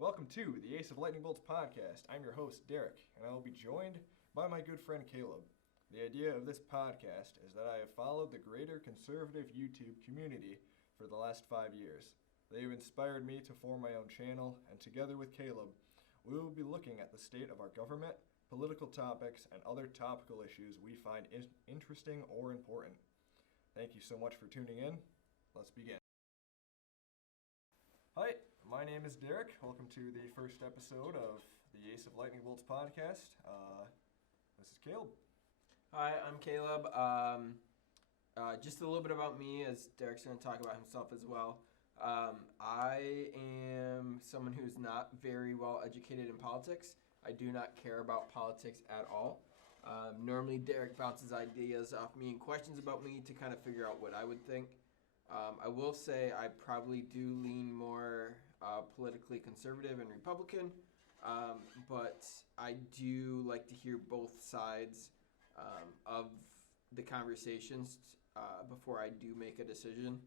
Welcome to the Ace of Lightning Bolts podcast. I'm your host, Derek, and I will be joined by my good friend, Caleb. The idea of this podcast is that I have followed the greater conservative YouTube community for the last 5 years. They have inspired me to form my own channel, and together with Caleb, we will be looking at the state of our government, political topics, and other topical issues we find interesting or important. Thank you so much for tuning in. Let's begin. Hi, my name is Derek. Welcome to the first episode of the Ace of Lightning Bolts podcast. This is Caleb. Hi, I'm Caleb. Just a little bit about me, as Derek's going to talk about himself as well. I am someone who's not very well educated in politics. I do not care about politics at all. Normally, Derek bounces ideas off me and questions about me to kind of figure out what I would think. I will say I probably do lean more politically conservative and Republican, but I do like to hear both sides of the conversations before I do make a decision.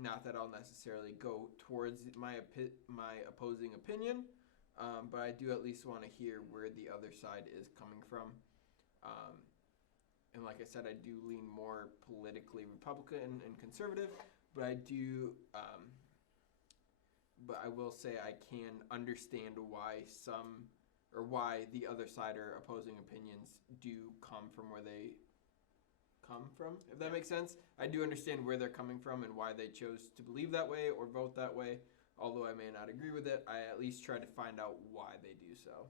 Not that I'll necessarily go towards my opposing opinion, but I do at least want to hear where the other side is coming from. And like I said, I do lean more politically Republican and conservative, but I do, but I will say I can understand why why the other side or opposing opinions do come from where they come from, if that makes sense. I do understand where they're coming from and why they chose to believe that way or vote that way. Although I may not agree with it, I at least try to find out why they do so.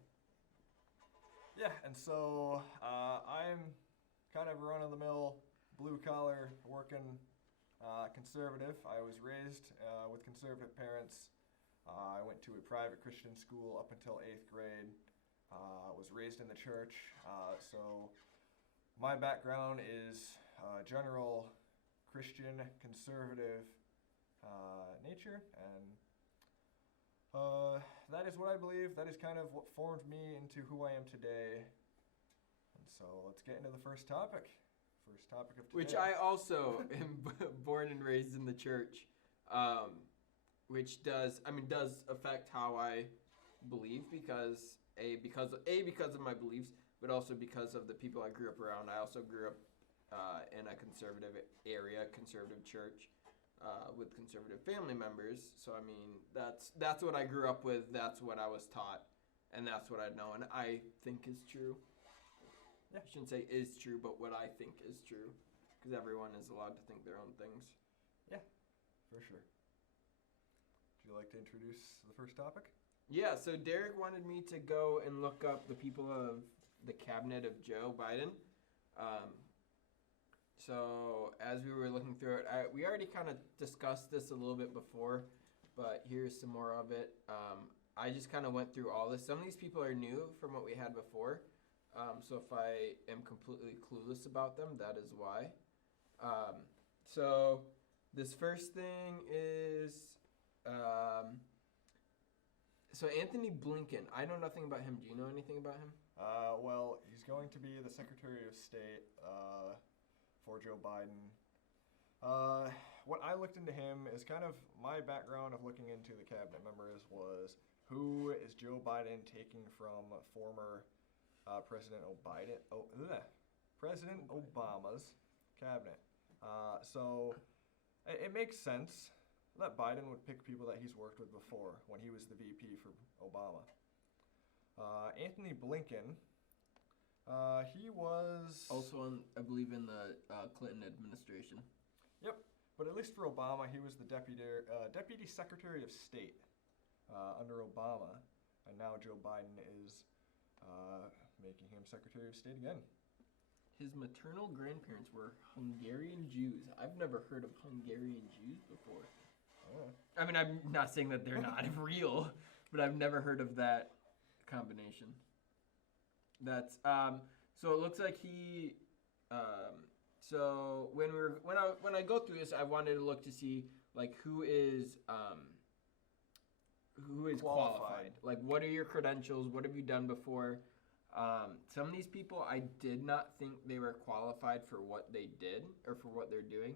Yeah, and so I'm kind of run-of-the-mill, blue-collar, working conservative. I was raised with conservative parents. I went to a private Christian school up until 8th grade. Was raised in the church. So my background is general Christian conservative nature, and that is what I believe. That is kind of what formed me into who I am today. And so let's get into the first topic. First topic of today. Which I also am born and raised in the church, which does affect how I believe because of my beliefs, but also because of the people I grew up around. I also grew up in a conservative area, conservative church, with conservative family members. So I mean, that's what I grew up with. That's what I was taught, and that's what I know, and I think is true. Yeah. I shouldn't say is true, but what I think is true, because everyone is allowed to think their own things. Yeah, for sure. Would you like to introduce the first topic? Yeah, so Derek wanted me to go and look up the people of the cabinet of Joe Biden. So as we were looking through it, we already kind of discussed this a little bit before, but here's some more of it. I just kind of went through all this. Some of these people are new from what we had before. So if I am completely clueless about them, that is why. So this first thing is, so Anthony Blinken. I know nothing about him. Do you know anything about him? Well, he's going to be the Secretary of State for Joe Biden. What I looked into him is kind of my background of looking into the cabinet members was who is Joe Biden taking from former President Obama's cabinet. So it makes sense that Biden would pick people that he's worked with before when he was the VP for Obama. Anthony Blinken, he was also I believe in the Clinton administration. Yep, but at least for Obama, he was the Deputy Secretary of State under Obama, and now Joe Biden is making him Secretary of State again. His maternal grandparents were Hungarian Jews. I've never heard of Hungarian Jews before. Oh. I mean, I'm not saying that they're not real, but I've never heard of that combination. That's so it looks like he. So when I go through this, I wanted to look to see like who is qualified. Like, what are your credentials? What have you done before? Some of these people, I did not think they were qualified for what they did or for what they're doing.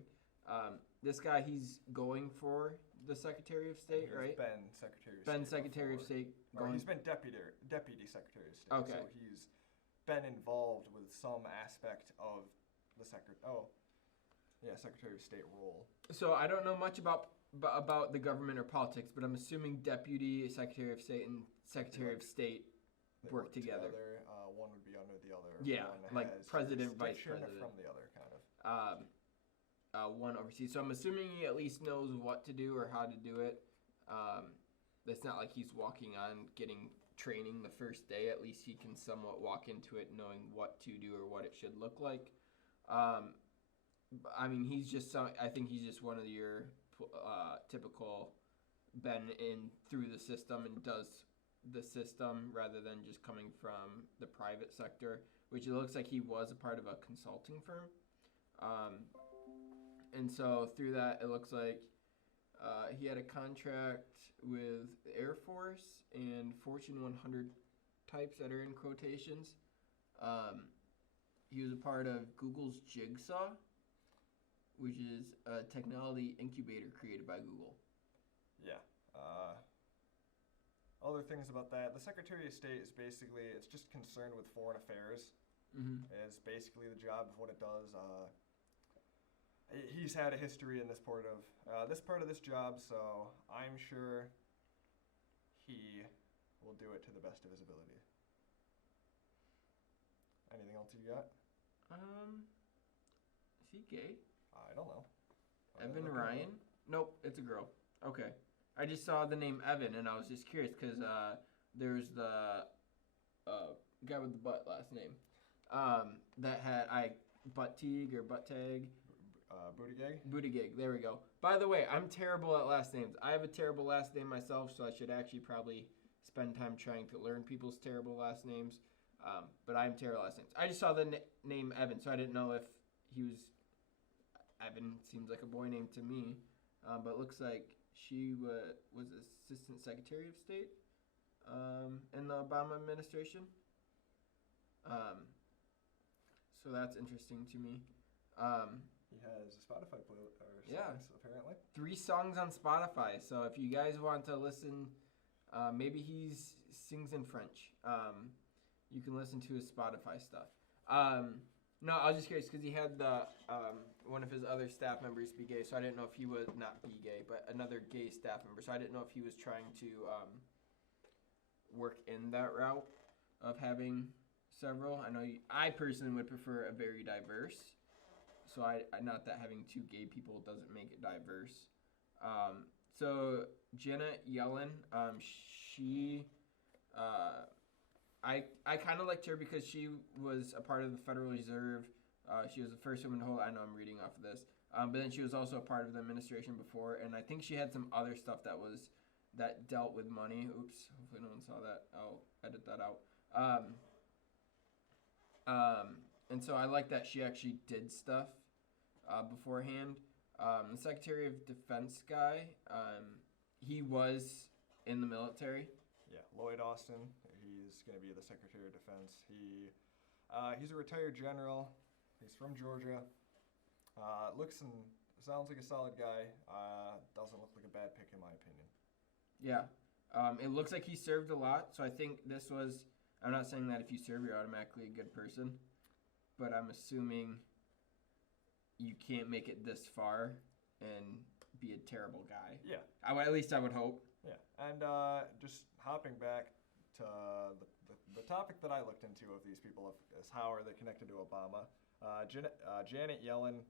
This guy, he's going for the Secretary of And State, he's right? been Secretary of Been State. Secretary of before. State. Or he's been deputy Secretary of State. Okay. So he's been involved with some aspect of the Secretary of State role. So I don't know much about the government or politics, but I'm assuming Deputy Secretary of State and Secretary of State They work together. One would be under the other. Yeah, one like has president, vice jurisdiction president. from the other, kind of. One overseas. So I'm assuming he at least knows what to do or how to do it. It's not like he's walking on getting training the first day. At least he can somewhat walk into it knowing what to do or what it should look like. I mean, I think he's just one of your typical been in through the system and does the system rather than just coming from the private sector, which it looks like he was a part of a consulting firm. And so through that, it looks like he had a contract with the Air Force and Fortune 100 types that are in quotations. He was a part of Google's Jigsaw, which is a technology incubator created by Google. Yeah. Other things about that, the Secretary of State is basically, it's just concerned with foreign affairs. Mm-hmm. Is basically the job of what it does. He's had a history in this part of this job, so I'm sure he will do it to the best of his ability. Anything else you got? Is he gay? I don't know. Evan Ryan? Nope, it's a girl. Okay. I just saw the name Evan, and I was just curious because there's the guy with the butt last name that had Buttigieg or Buttag. Buttigieg. There we go. By the way, I'm terrible at last names. I have a terrible last name myself, so I should actually probably spend time trying to learn people's terrible last names. But I'm terrible at last names. I just saw the name Evan, so I didn't know if he was... Evan seems like a boy name to me, but it looks like she was Assistant Secretary of State in the Obama administration. So that's interesting to me. He has a Spotify playlist, Yeah. apparently. 3 songs on Spotify. So if you guys want to listen, maybe he sings in French. You can listen to his Spotify stuff. No, I was just curious because he had one of his other staff members be gay, so I didn't know if he was not be gay, but another gay staff member. So I didn't know if he was trying to work in that route of having several. I personally would prefer a very diverse. So I not that having 2 gay people doesn't make it diverse. So Janet Yellen, she, I kind of liked her because she was a part of the Federal Reserve. She was the first woman to hold. I know I'm reading off of this, but then she was also a part of the administration before, and I think she had some other stuff that dealt with money. Oops, hopefully no one saw that. I'll edit that out. And so I like that she actually did stuff beforehand. The Secretary of Defense guy, he was in the military. Yeah, Lloyd Austin. He's going to be the Secretary of Defense. He's a retired general. He's from Georgia. Looks and sounds like a solid guy. Doesn't look like a bad pick in my opinion. Yeah. It looks like he served a lot, so I think this was... I'm not saying that if you serve, you're automatically a good person, but I'm assuming you can't make it this far and be a terrible guy. Yeah. At least I would hope. Yeah, and just hopping back to the topic that I looked into of these people is how are they connected to Obama. Janet Yellen,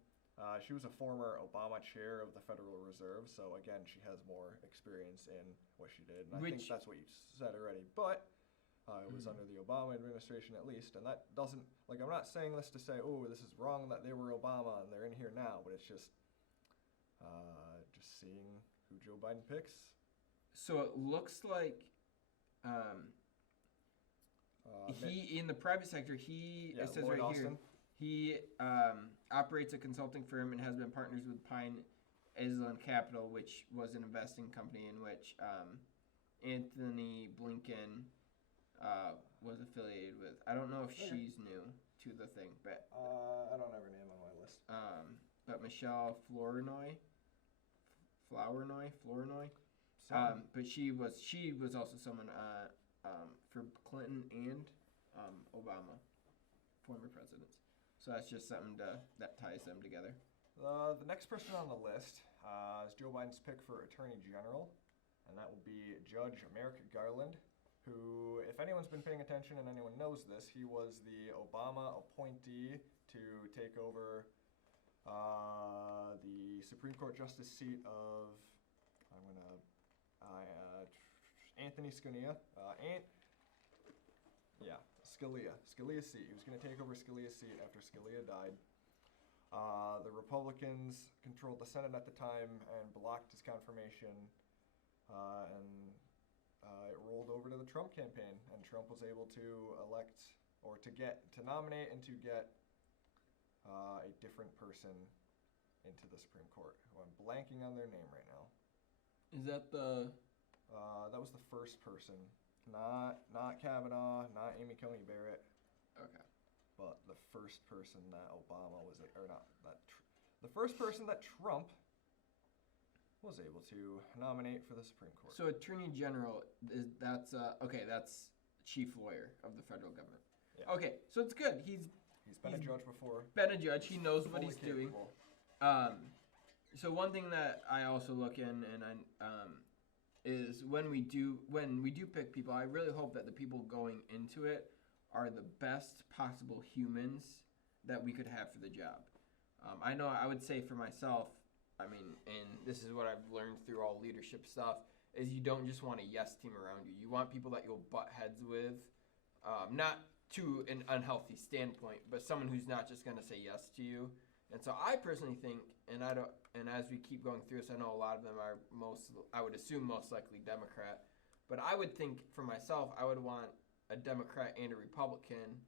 she was a former Obama chair of the Federal Reserve, so again, she has more experience in what she did, and I think that's what you said already, but... it was under the Obama administration at least, and that doesn't, like, I'm not saying this to say, oh, this is wrong that they were Obama and they're in here now, but it's just seeing who Joe Biden picks. So it looks like he, in the private sector, it says Lloyd right Austin. Here, he operates a consulting firm and has been partners with Pine Island Capital, which was an investing company in which Anthony Blinken... was affiliated with. I don't know if she's new to the thing, but I don't have her name on my list. But Michelle Flournoy, Flournoy. So, But she was also someone for Clinton and Obama, former presidents. So that's just something that ties them together. the next person on the list is Joe Biden's pick for Attorney General, and that will be Judge Merrick Garland, who, if anyone's been paying attention and anyone knows this, he was the Obama appointee to take over the Supreme Court Justice seat of, Anthony Scalia. Scalia's seat. He was going to take over Scalia's seat after Scalia died. The Republicans controlled the Senate at the time and blocked his confirmation, and it rolled over to the Trump campaign, and Trump was able to nominate and to get a different person into the Supreme Court, who I'm blanking on their name right now. Is that the? That was the first person, not Kavanaugh, not Amy Coney Barrett. Okay. But the first person that Obama was, the first person that Trump was able to nominate for the Supreme Court. So Attorney General that's chief lawyer of the federal government. Yeah. Okay, so it's good. He's been a judge before. Been a judge. He knows what he's doing. Capable. So one thing that I also look in is when we do pick people, I really hope that the people going into it are the best possible humans that we could have for the job. I know I would say for myself, and this is what I've learned through all leadership stuff, is you don't just want a yes team around you. You want people that you'll butt heads with, not to an unhealthy standpoint, but someone who's not just going to say yes to you. And so I personally think, and as we keep going through this, I know a lot of them are I would assume most likely Democrat, but I would think for myself, I would want a Democrat and a Republican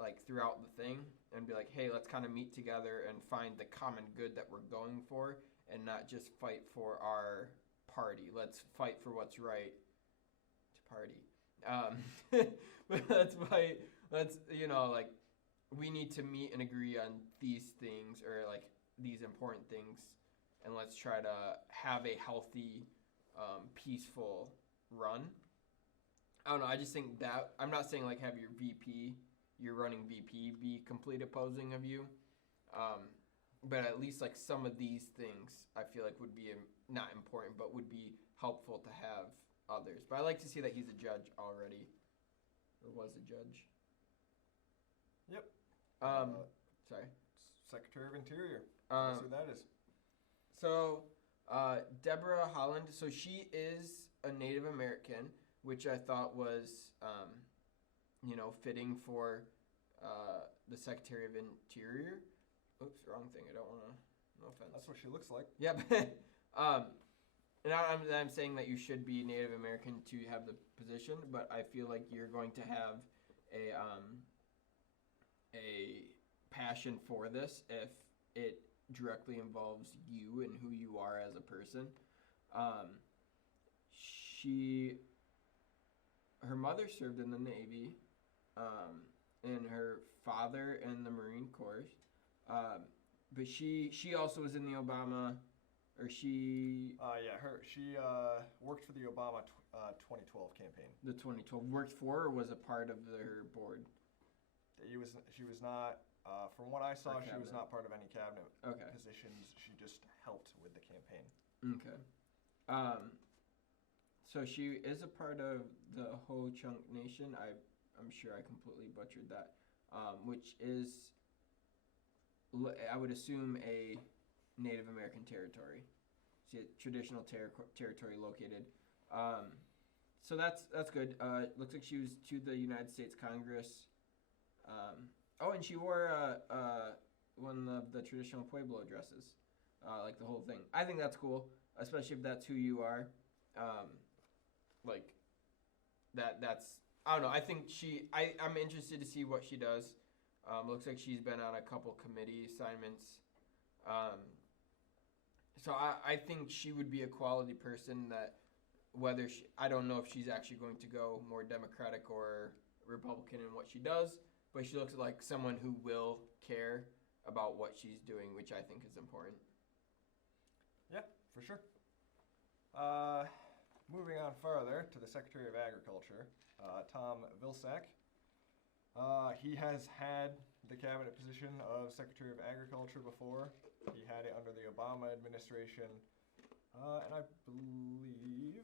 like throughout the thing and be like, hey, let's kind of meet together and find the common good that we're going for and not just fight for our party. Let's fight for what's right to party. But we need to meet and agree on these things or like these important things, and let's try to have a healthy, peaceful run. I don't know. I just think that I'm not saying like have your running VP be complete opposing of you, but at least like some of these things I feel like would be not important, but would be helpful to have others. But I like to see that he's a judge already, or was a judge. Yep. Sorry. Secretary of Interior. That's who that is. So, Deborah Haaland. So she is a Native American, which I thought was, fitting for the Secretary of Interior. Oops, wrong thing. I don't want to. No offense. That's what she looks like. Yep. And I'm saying that you should be Native American to have the position, but I feel like you're going to have a passion for this if it directly involves you and who you are as a person. Her mother served in the Navy, and her father in the Marine Corps. But she also was in the Obama, or she... She worked for the Obama 2012 campaign. The 2012 worked for, or was a part of her board? She was not, from what I saw, she was cabinet. not part of any cabinet Okay. positions. She just helped with the campaign. Okay. So she is a part of the Ho-Chunk Nation. I'm sure I completely butchered that, which is, I would assume, a Native American territory. See, a traditional territory located. So that's good. Looks like she was to the United States Congress. And she wore one of the traditional Pueblo dresses, like the whole thing. I think that's cool, especially if that's who you are. That's I don't know. I think I'm interested to see what she does. Looks like she's been on a couple committee assignments. So I think she would be a quality person that I don't know if she's actually going to go more Democratic or Republican in what she does, but she looks like someone who will care about what she's doing, which I think is important. Yeah, for sure. Moving on farther to the Secretary of Agriculture, Tom Vilsack. He has had the cabinet position of Secretary of Agriculture before. He had it under the Obama administration, and I believe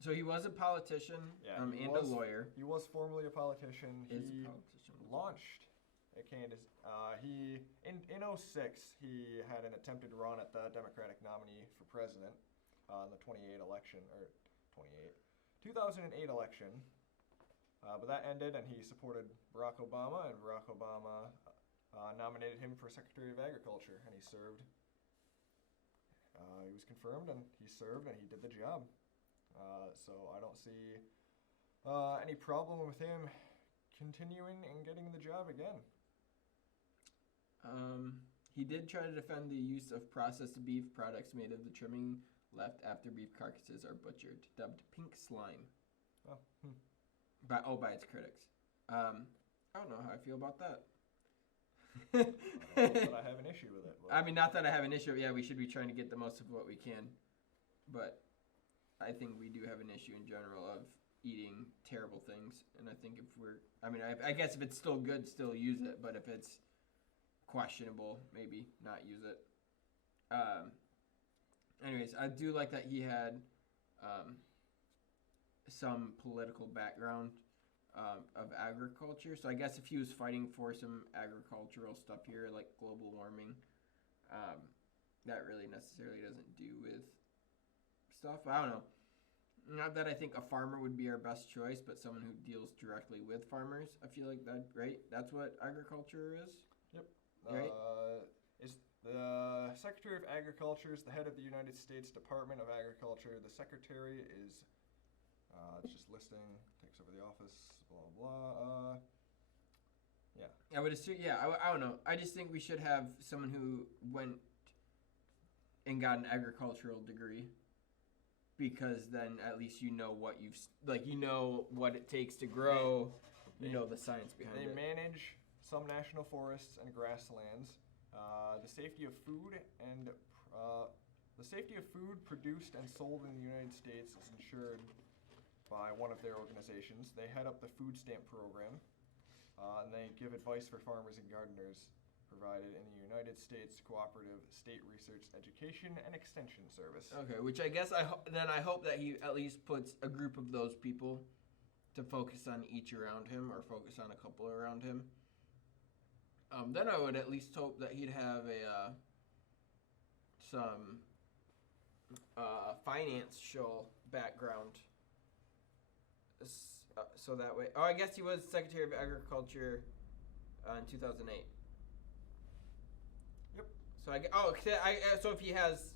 So he was a politician and a lawyer. He was formerly a politician. Is he a politician. launched a candidacy. In 06, he had an attempted run at the Democratic nominee for president in the 2008 election. But that ended, and he supported Barack Obama, and Barack Obama nominated him for Secretary of Agriculture, and he served. He was confirmed, and he served, and he did the job. So I don't see any problem with him continuing and getting the job again. He did try to defend the use of processed beef products made of the trimming left after beef carcasses are butchered, dubbed pink slime. By its critics. I don't know how I feel about that. But I have an issue with it. I mean, not that I have an issue. Yeah, we should be trying to get the most of what we can. But I think we do have an issue in general of eating terrible things. And I think I guess if it's still good, still use it. But if it's questionable, maybe not use it. Anyways, I do like that he had some political background of agriculture. So I guess if he was fighting for some agricultural stuff here, like global warming, that really necessarily doesn't do with stuff. I don't know. Not that I think a farmer would be our best choice, but someone who deals directly with farmers. I feel like that's what agriculture is. Yep. Right? Is the Secretary of Agriculture is the head of the United States Department of Agriculture. The Secretary is it's just listing, takes over the office, blah blah. Yeah. I would assume. Yeah. I don't know. I just think we should have someone who went and got an agricultural degree. Because then at least you know what what it takes to grow, you know the science behind it. They manage some national forests and grasslands. The safety of food produced and sold in the United States is ensured by one of their organizations. They head up the food stamp program, and they give advice for farmers and gardeners provided in the United States Cooperative State Research Education and Extension Service. Okay, which I guess I hope that he at least puts a group of those people to focus on each around him or focus on a couple around him. Then I would at least hope that he'd have some financial background. So that way, I guess he was Secretary of Agriculture in 2008. Yep. So if he has...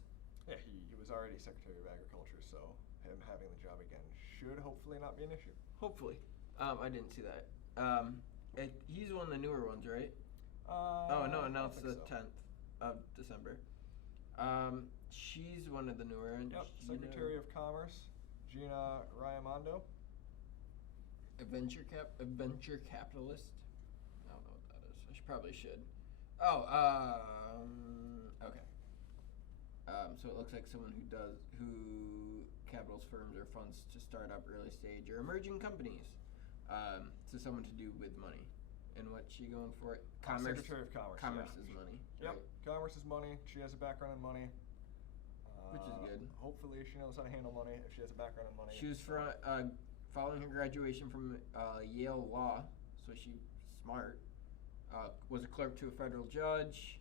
Yeah, he was already Secretary of Agriculture, so him having the job again should hopefully not be an issue. Hopefully. I didn't see that. He's one of the newer ones, right? Announced the 10th of December. She's one of the newer ones. Yep, Secretary of Commerce, Gina Raimondo. A venture capitalist? I don't know what that is. I probably should. Okay. So it looks like someone who capitals firms or funds to start up early stage or emerging companies. So someone to do with money. And what's she going for? Commerce. Secretary of Commerce. Commerce is money. Yep. Right? Commerce is money. She has a background in money. Which is good. Hopefully she knows how to handle money if she has a background in money. She was following her graduation from Yale Law, so she's smart. Was a clerk to a federal judge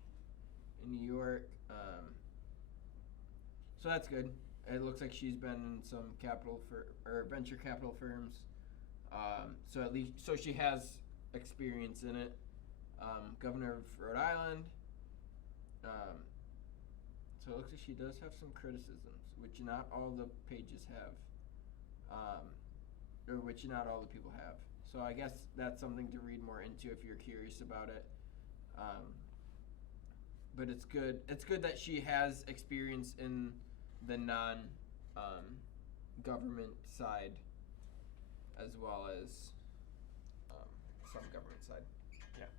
in New York. So that's good. It looks like she's been in some venture capital firms. So she has experience in it. Governor of Rhode Island. So it looks like she does have some criticisms, which not all the pages have, or which not all the people have. So I guess that's something to read more into if you're curious about it. But it's good. It's good that she has experience in the non-government side, as well as some government side. Yeah.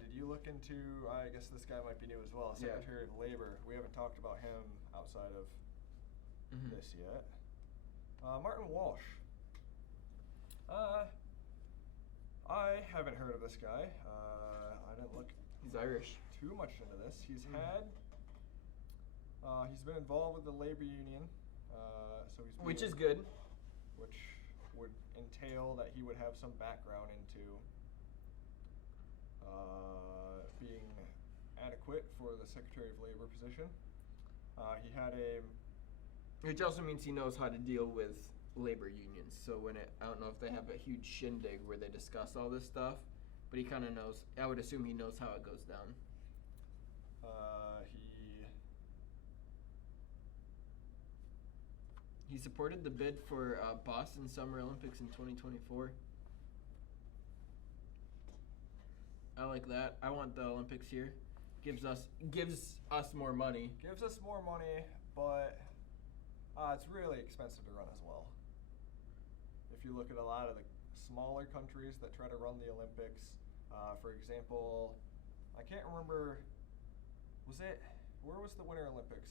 Did you look into, I guess this guy might be new as well, Yeah. Secretary of Labor. We haven't talked about him outside of Mhm. this yet. Martin Walsh. I haven't heard of this guy. I didn't look He's Irish. too much into this. He's Mhm. he's been involved with the labor union, so Which is good. which would entail that he would have some background into being adequate for the Secretary of Labor position. He had a Which also means he knows how to deal with labor unions. So I don't know if they have a huge shindig where they discuss all this stuff, but he kind of knows. I would assume he knows how it goes down. He supported the bid for Boston Summer Olympics in 2024. I like that. I want the Olympics here. Gives us more money. gives us more money, but it's really expensive to run as well. If you look at a lot of the smaller countries that try to run the Olympics, for example, I can't remember, where was the Winter Olympics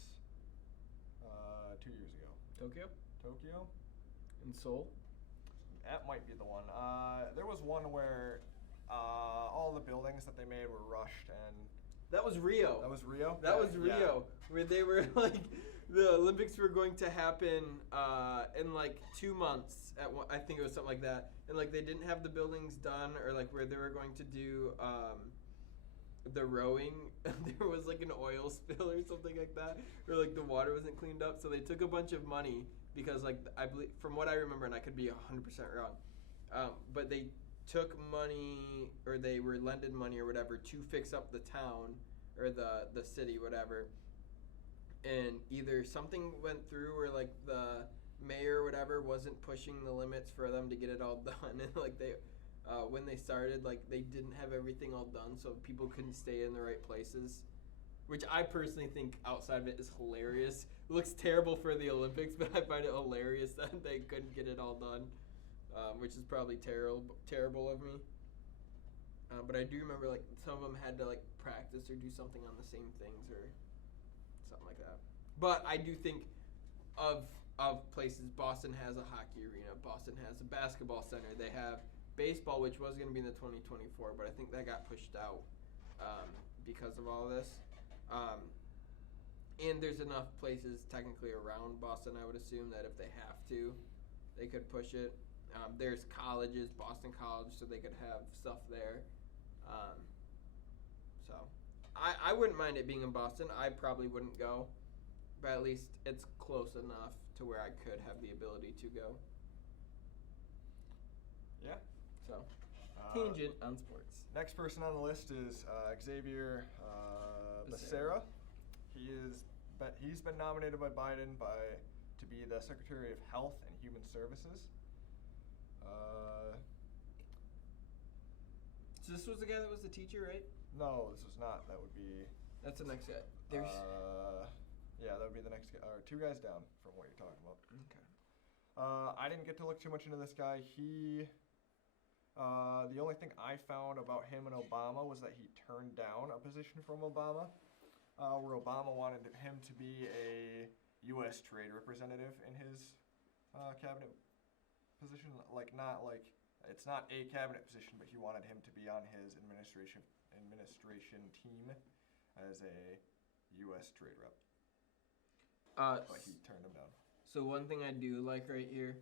2 years ago? Tokyo Tokyo? and Seoul. That might be the one. There was one where all the buildings that they made were rushed, and That was Rio. that was Rio? That Yeah, was yeah. Rio, where they were like, the Olympics were going to happen in like 2 months. I think it was something like that, and like they didn't have the buildings done, or like where they were going to do the rowing. There was like an oil spill or something like that, or like the water wasn't cleaned up. So they took a bunch of money because like I believe, from what I remember, and I could be 100% wrong, but they took money, or they were lended money or whatever to fix up the town or the city, whatever. And either something went through, or like the mayor or whatever wasn't pushing the limits for them to get it all done, and like they when they started, like they didn't have everything all done, so people couldn't stay in the right places, which I personally think outside of it is hilarious. It looks terrible for the Olympics, but I find it hilarious that they couldn't get it all done, which is probably terrible of me. But I do remember like some of them had to like practice or do something on the same things or something like that. But I do think of places, Boston has a hockey arena, Boston has a basketball center, they have baseball, which was going to be in the 2024, but I think that got pushed out because of all this. And there's enough places technically around Boston, I would assume, that if they have to, they could push it. There's colleges, Boston College, so they could have stuff there. So I wouldn't mind it being in Boston. I probably wouldn't go, but at least it's close enough to where I could have the ability to go. Yeah. So, tangent on sports. Next person on the list is Xavier Becerra. He's been nominated by Biden to be the Secretary of Health and Human Services. So this was the guy that was the teacher, right? No, this was not. That would be. That's the next guy. There's. Yeah, that would be the next guy, or 2 guys down from what you're talking about. Okay. I didn't get to look too much into this guy. The only thing I found about him and Obama was that he turned down a position from Obama, where Obama wanted him to be a U.S. trade representative in his cabinet position. It's not a cabinet position, but he wanted him to be on his administration team as a U.S. trade rep. But he turned him down. So one thing I do like right here,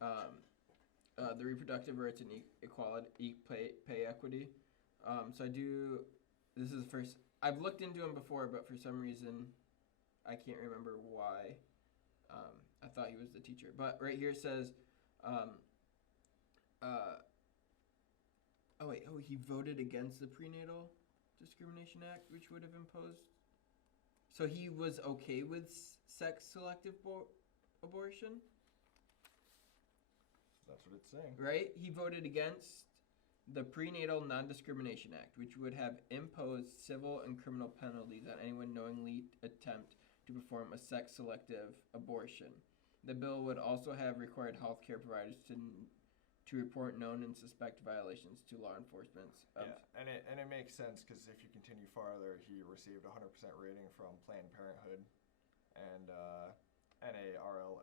the reproductive rights and equality, pay equity. So I do. This is the first. I've looked into him before, but for some reason, I can't remember why. I thought he was the teacher, but right here it says. He voted against the Prenatal Discrimination Act, which would have imposed. So he was okay with sex-selective abortion? That's what it's saying. Right? He voted against the Prenatal Non-Discrimination Act, which would have imposed civil and criminal penalties on anyone knowingly attempt to perform a sex-selective abortion. The bill would also have required healthcare providers to report known and suspect violations to law enforcement. Yeah, and it makes sense because if you continue farther, he received a 100% rating from Planned Parenthood and NARAL,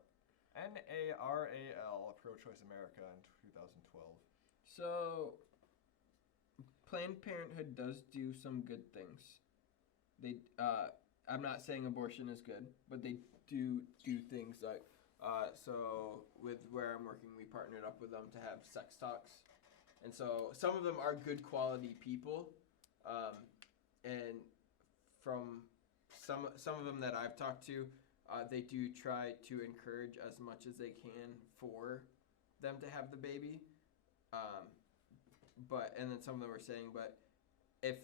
Pro-Choice America in 2012. So, Planned Parenthood does do some good things. They, I'm not saying abortion is good, but they do things like, so with where I'm working, we partnered up with them to have sex talks. And so some of them are good quality people. And from some of them that I've talked to, they do try to encourage as much as they can for them to have the baby. And then some of them were saying, but if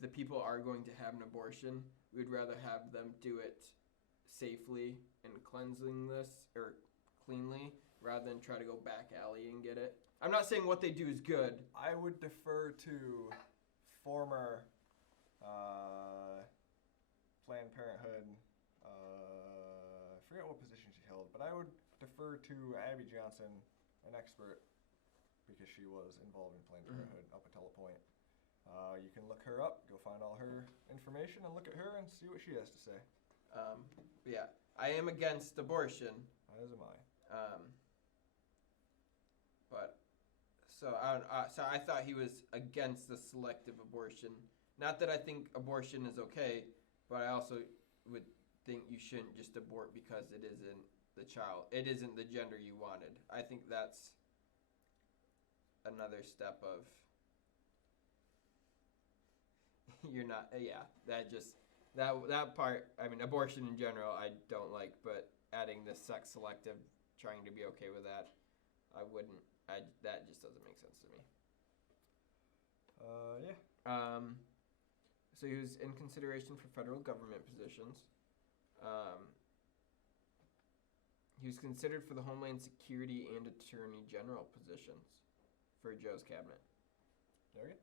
the people are going to have an abortion, we'd rather have them do it safely and cleanly rather than try to go back alley and get it. I'm not saying what they do is good. I would defer to former Planned Parenthood, I forget what position she held, but I would defer to Abby Johnson, an expert, because she was involved in Planned Parenthood up until a point. You can look her up, go find all her information, and look at her and see what she has to say. Yeah, I am against abortion. As am I. So I thought he was against the selective abortion. Not that I think abortion is okay, but I also would think you shouldn't just abort because it isn't the gender you wanted. I think that's another step of you're not. That part. I mean, abortion in general, I don't like, but adding this sex selective, trying to be okay with that, I wouldn't. That just doesn't make sense to me. Yeah. So he was in consideration for federal government positions. He was considered for the Homeland Security and Attorney General positions for Joe's cabinet. Okay.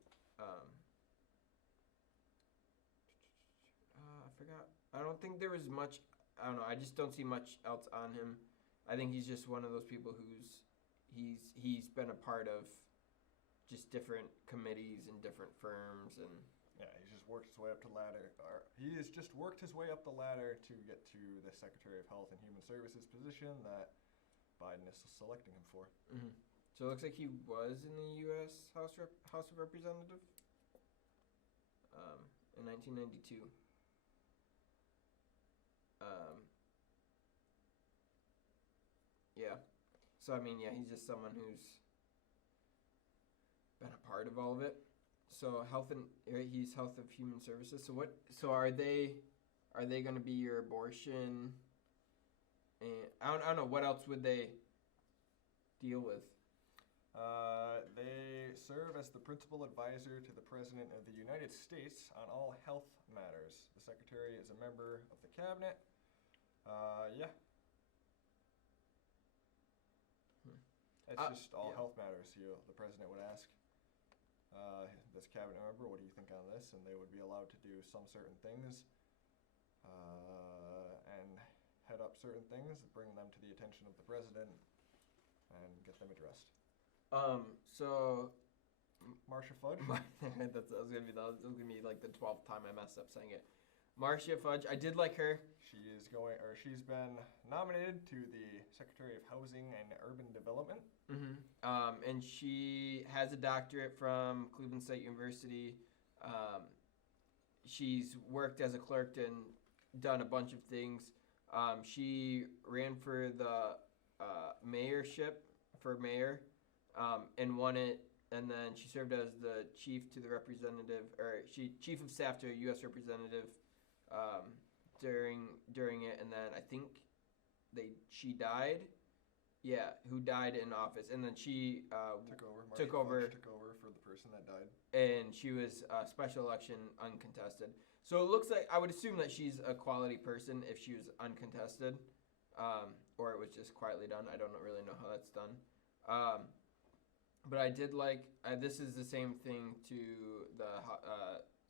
I forgot. I don't think there was much. I don't know. I just don't see much else on him. I think he's just one of those people he's been a part of just different committees and different firms and. Yeah, he's just worked his way up the ladder. He has just worked his way up the ladder to get to the Secretary of Health and Human Services position that Biden is selecting him for. Mm-hmm. So it looks like he was in the U.S. House of Representatives in 1992. Yeah. So I mean, yeah, he's just someone who's been a part of all of it. So he's Health of Human Services. So what? So are they going to be your abortion? And I don't know. What else would they deal with? They serve as the principal advisor to the President of the United States on all health matters. The Secretary is a member of the Cabinet. Yeah. It's just all health matters. The President would ask this Cabinet member, what do you think on this? And they would be allowed to do some certain things and head up certain things, bring them to the attention of the President, and get them addressed. So Marcia Fudge. that was gonna be like the 12th time I messed up saying it. Marcia Fudge. I did like her. She's been nominated to the Secretary of Housing and Urban Development. Mm-hmm. And she has a doctorate from Cleveland State University. She's worked as a clerk and done a bunch of things. She ran for the mayorship for mayor. And won it, and then she served as the chief of staff to a U.S. representative during it, and then I think she died. Yeah, who died in office, and then she took over for the person that died, and she was special election uncontested. So it looks like I would assume that she's a quality person if she was uncontested, or it was just quietly done. I don't really know how that's done. But I did like, this is the same thing to the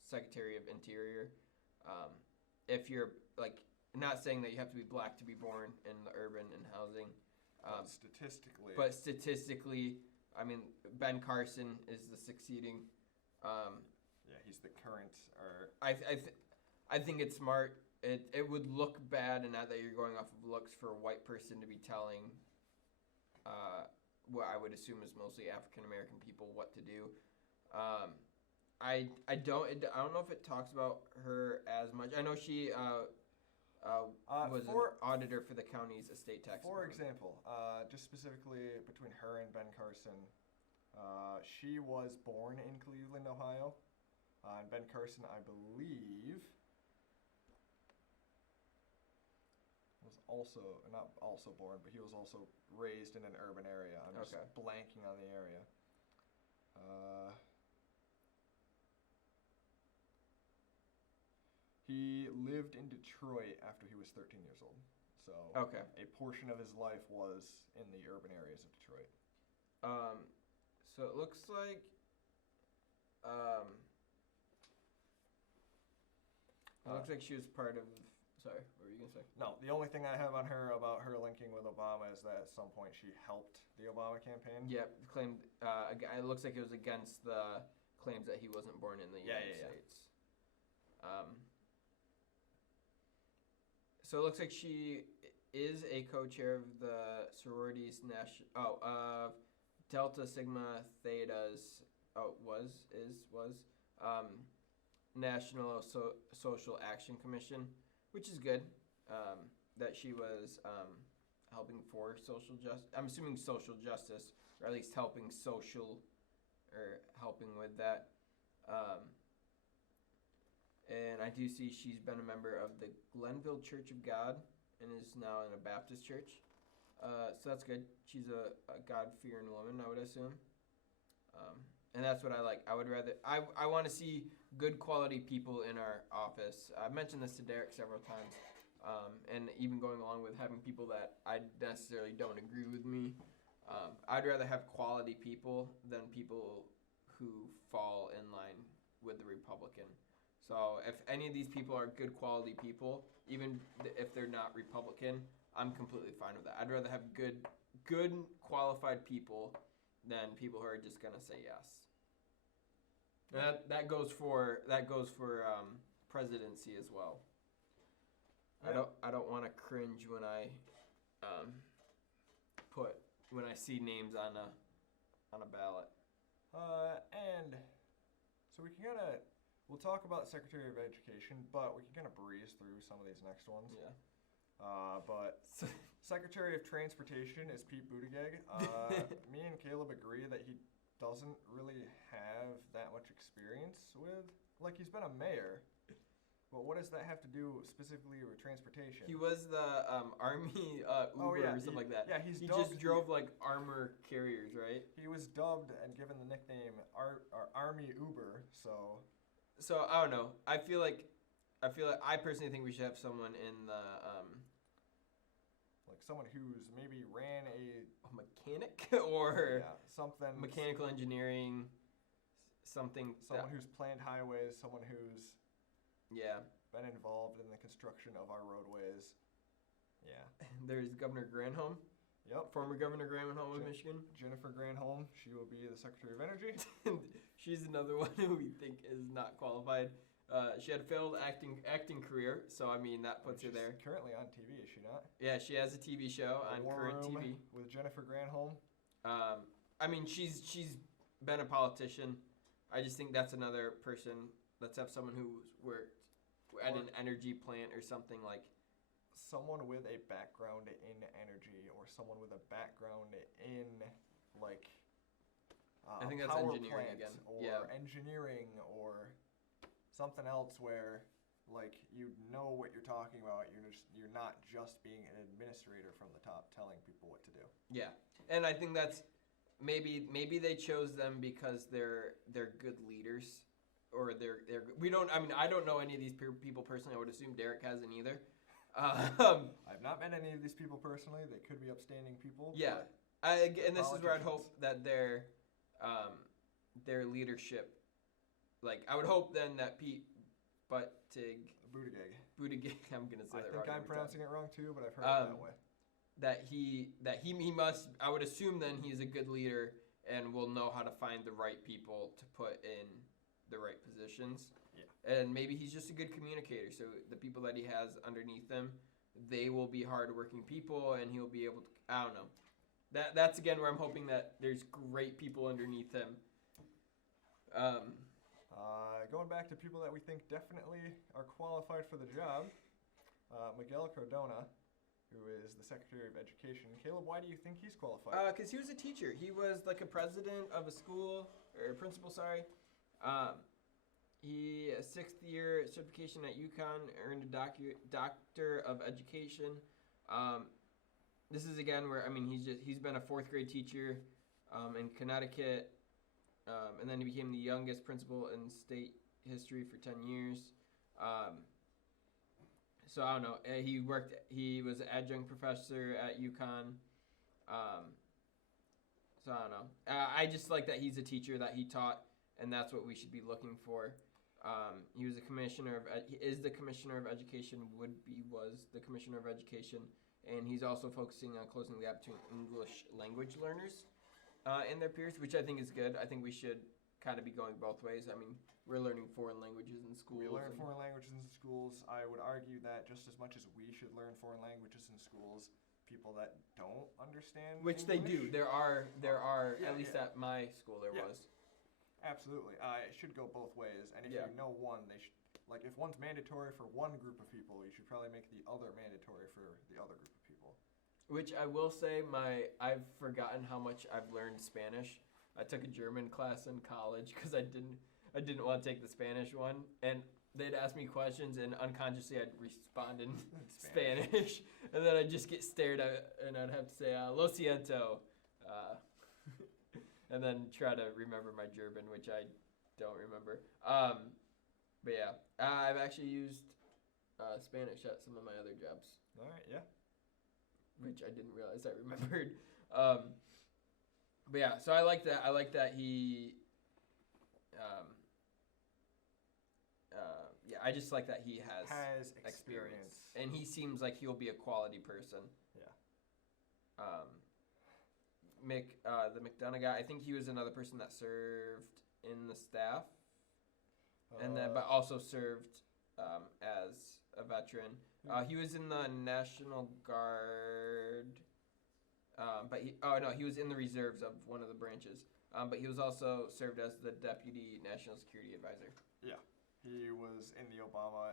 Secretary of Interior. If you're, not saying that you have to be black to be born in the urban and housing. But statistically, I mean, Ben Carson is the succeeding. Yeah, he's the current. Or I think it's smart. It would look bad, and not that you're going off of looks, for a white person to be telling what I would assume is mostly African American people what to do. I don't know if it talks about her as much. I know she was an auditor for the county's estate tax. For example, just specifically between her and Ben Carson, she was born in Cleveland, Ohio, and Ben Carson, I believe, was also not also born, but he was also raised in an urban area. I'm just blanking on the area. He lived in Detroit after he was 13 years old. So a portion of his life was in the urban areas of Detroit. So it looks like she was part of. Sorry, what were you gonna say? No, the only thing I have on her about her linking with Obama is that at some point she helped the Obama campaign. Yep, claimed. It looks like it was against the claims that he wasn't born in the United States. So it looks like she is a co-chair of the sororities Delta Sigma Theta's National Social Action Commission, which is good. That she was helping for social justice. I'm assuming social justice, or at least helping with that. And I do see she's been a member of the Glenville Church of God and is now in a Baptist church. So that's good. She's a God-fearing woman, I would assume. And that's what I like. I want to see good quality people in our office. I've mentioned this to Derek several times. And even going along with having people that I necessarily don't agree with me. I'd rather have quality people than people who fall in line with the Republican. So if any of these people are good quality people, even if they're not Republican, I'm completely fine with that. I'd rather have good qualified people than people who are just gonna say yes. And that goes for presidency as well. Yeah. I don't want to cringe when I see names on a ballot. And so we'll talk about the Secretary of Education, but we can kind of breeze through some of these next ones. Yeah. But Secretary of Transportation is Pete Buttigieg. Me and Caleb agree that he doesn't really have that much experience with. Like, he's been a mayor, but what does that have to do specifically with transportation? He was the Army Uber or something like that. Yeah, he just drove like armor carriers, right? He was dubbed and given the nickname Army Uber. So I don't know. I feel like I personally think we should have someone in the like someone who's maybe ran a mechanic or something mechanical engineering, someone who's planned highways, someone who's been involved in the construction of our roadways. Yeah. There's Governor Granholm. Yep. Former Governor Granholm of Michigan. Jennifer Granholm. She will be the Secretary of Energy. She's another one who we think is not qualified. She had a failed acting career, so I mean that puts her there. She's currently on TV, is she not? Yeah, she has a TV show on current TV with Jennifer Granholm. I mean she's been a politician. I just think that's another person. Let's have someone who's worked at an energy plant or something like. Someone with a background in energy, or someone with a background in like I think that's power engineering plant, again. or engineering, or something else where like you know what you're talking about. You're not just being an administrator from the top telling people what to do. Yeah, and I think that's maybe they chose them because they're good leaders, or I don't know any of these people personally. I would assume Derek hasn't either. I've not met any of these people personally. They could be upstanding people. Yeah, and this is where I'd hope that their leadership, like I would hope then that Pete Buttigieg, I'm gonna say that wrong. I think I'm pronouncing it wrong too, but I've heard it that way. That he must. I would assume then he's a good leader and will know how to find the right people to put in the right positions. Yeah. And maybe he's just a good communicator. So the people that he has underneath him, they will be hardworking people, and he'll be able to. I don't know. That's again where I'm hoping that there's great people underneath him. Going back to people that we think definitely are qualified for the job, Miguel Cardona, who is the Secretary of Education. Caleb, why do you think he's qualified? Because he was a teacher. He was like a president of a school, or a principal, sorry. He, a 6th year certification at UConn, earned a doctor of education. This is again where, I mean, he's been a 4th grade teacher in Connecticut, and then he became the youngest principal in state history for 10 years. So I don't know. He was an adjunct professor at UConn. So I don't know. I just like that he's a teacher, that he taught, and that's what we should be looking for. He was the commissioner of the commissioner of education. Was the commissioner of education, and he's also focusing on closing the gap between English language learners and their peers, which I think is good. I think we should kind of be going both ways. I mean, we're learning foreign languages in schools. We learn foreign languages in schools. I would argue that just as much as we should learn foreign languages in schools, people that don't understand which English, they do. There are at least at my school there was. Absolutely. It should go both ways. And if you know one, they should, like, if one's mandatory for one group of people, you should probably make the other mandatory for the other group of people. Which I will say, I've forgotten how much I've learned Spanish. I took a German class in college because I didn't want to take the Spanish one, and they'd ask me questions, and unconsciously I'd respond in Spanish, and then I'd just get stared at, and I'd have to say "lo siento," and then try to remember my German, which I don't remember. But yeah, I've actually used Spanish at some of my other jobs. All right, yeah. Which I didn't realize I remembered. But yeah, so I like that. I like that he. I just like that he has experience, and he seems like he'll be a quality person. Yeah. The McDonough guy, I think he was another person that served in the staff, and then but also served as a veteran. He was in the National Guard, but he was in the reserves of one of the branches. But he was also served as the Deputy National Security Advisor. Yeah, he was in the Obama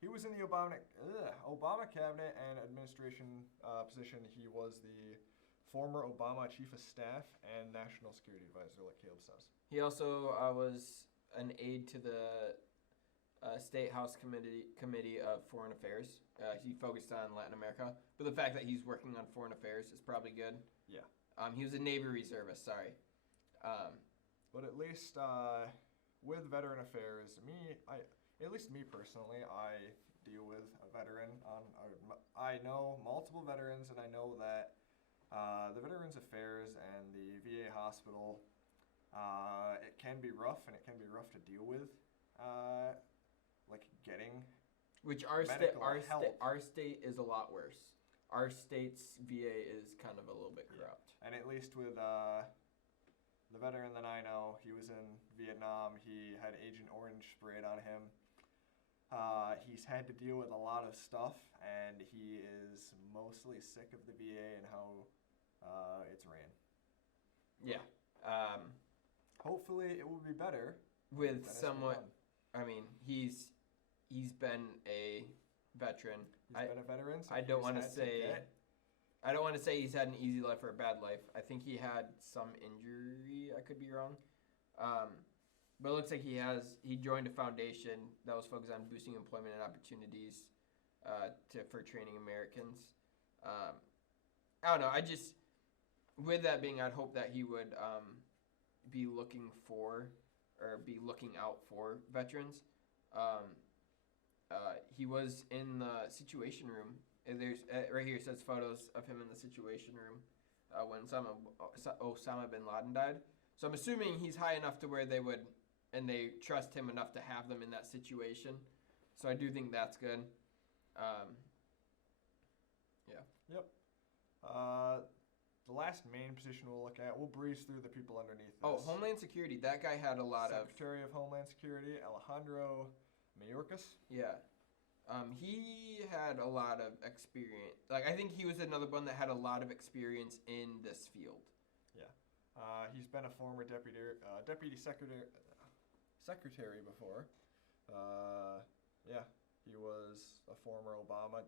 He was in the Obama cabinet and administration position. He was the former Obama Chief of Staff and National Security Advisor, like Caleb says. He also was an aide to the State House Committee of Foreign Affairs. He focused on Latin America, but the fact that he's working on foreign affairs is probably good. Yeah. He was a Navy reservist. Sorry. But at least with veteran affairs, at least me personally, I deal with a veteran. I know multiple veterans, and I know that the Veterans Affairs and the VA hospital, it can be rough, and it can be rough to deal with. Like getting which our state is a lot worse. Our state's VA is kind of a little bit corrupt. Yeah. And at least with the veteran that I know, he was in Vietnam. He had Agent Orange sprayed on him. He's had to deal with a lot of stuff, and he is mostly sick of the VA and how it's ran. Yeah. Hopefully, it will be better with somewhat. I mean, he's been a veteran. He's been a veteran. So I don't want to say he's had an easy life or a bad life. I think he had some injury. I could be wrong. But it looks like he joined a foundation that was focused on boosting employment and opportunities for training Americans. I don't know. With that being, I'd hope that he would be looking out for veterans. He was in the Situation Room. There's right here it says photos of him in the Situation Room when Osama bin Laden died. So I'm assuming he's high enough to where they trust him enough to have them in that situation. So I do think that's good. Yeah. Yep. the last main position we'll look at, we'll breeze through the people underneath this. Oh, Homeland Security. That guy had a lot Secretary of Homeland Security, Alejandro Mayorkas. Yeah. He had a lot of experience. Like, I think he was another one that had a lot of experience in this field. Yeah. He's been a former deputy secretary before. Yeah. He was a former Obama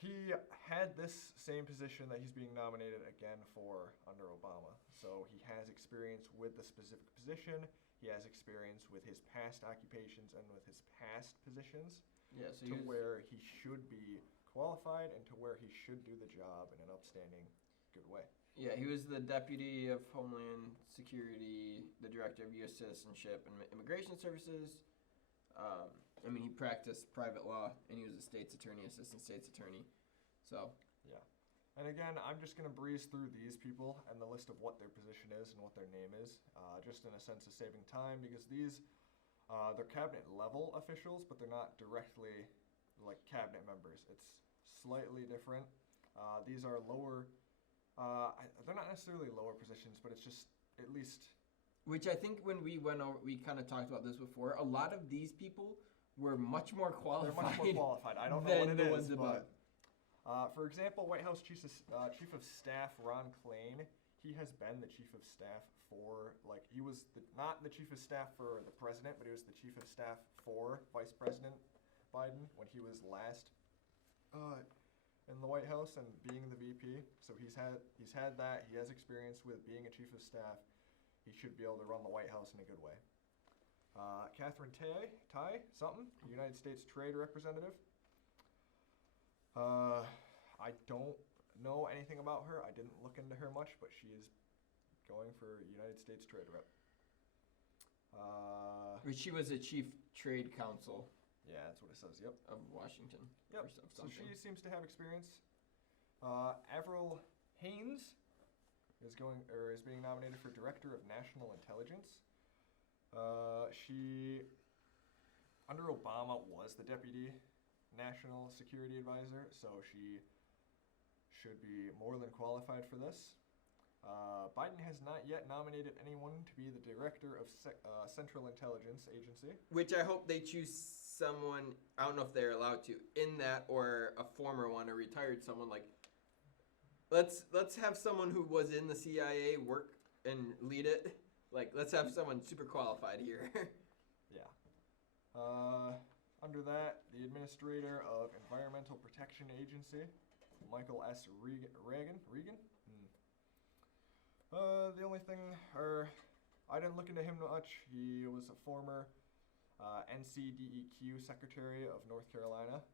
He had this same position that he's being nominated again for under Obama. So he has experience with the specific position. He has experience with his past occupations and with his past positions. Yeah, so to where he should be qualified and to where he should do the job in an upstanding, good way. Yeah, he was the Deputy of Homeland Security, the Director of U.S. Citizenship and Immigration Services. He practiced private law, and he was a state's attorney, assistant state's attorney. So. Yeah. And again, I'm just going to breeze through these people and the list of what their position is and what their name is, just in a sense of saving time, because these, they're cabinet level officials, but they're not directly like cabinet members. It's slightly different. These are lower, they're not necessarily lower positions, but it's just at least. Which I think when we went over, we kind of talked about this before. A lot of these people were much more qualified. They're much more qualified. I don't know what it is, but for example, White House Chief of Staff Ron Klain, he has been the Chief of Staff for, like, he was not the Chief of Staff for the President, but he was the Chief of Staff for Vice President Biden when he was last in the White House and being the VP. So he's had that. He has experience with being a Chief of Staff. He should be able to run the White House in a good way. Catherine Tai, United States Trade Representative. I don't know anything about her. I didn't look into her much, but she is going for United States Trade Rep. She was a Chief Trade Counsel. Yeah, that's what it says. Yep. Of Washington. Yep. So she seems to have experience. Avril Haines is being nominated for Director of National Intelligence. She, under Obama, was the Deputy National Security Advisor, so she should be more than qualified for this. Biden has not yet nominated anyone to be the Director of Central Intelligence Agency. Which I hope they choose someone, I don't know if they're allowed to, in that or a former one, a retired someone. Like, let's have someone who was in the CIA work and lead it. Like, let's have someone super qualified here. Yeah. Under that, the Administrator of Environmental Protection Agency, Michael S. Regan? The only thing, I didn't look into him much. He was a former NCDEQ Secretary of North Carolina,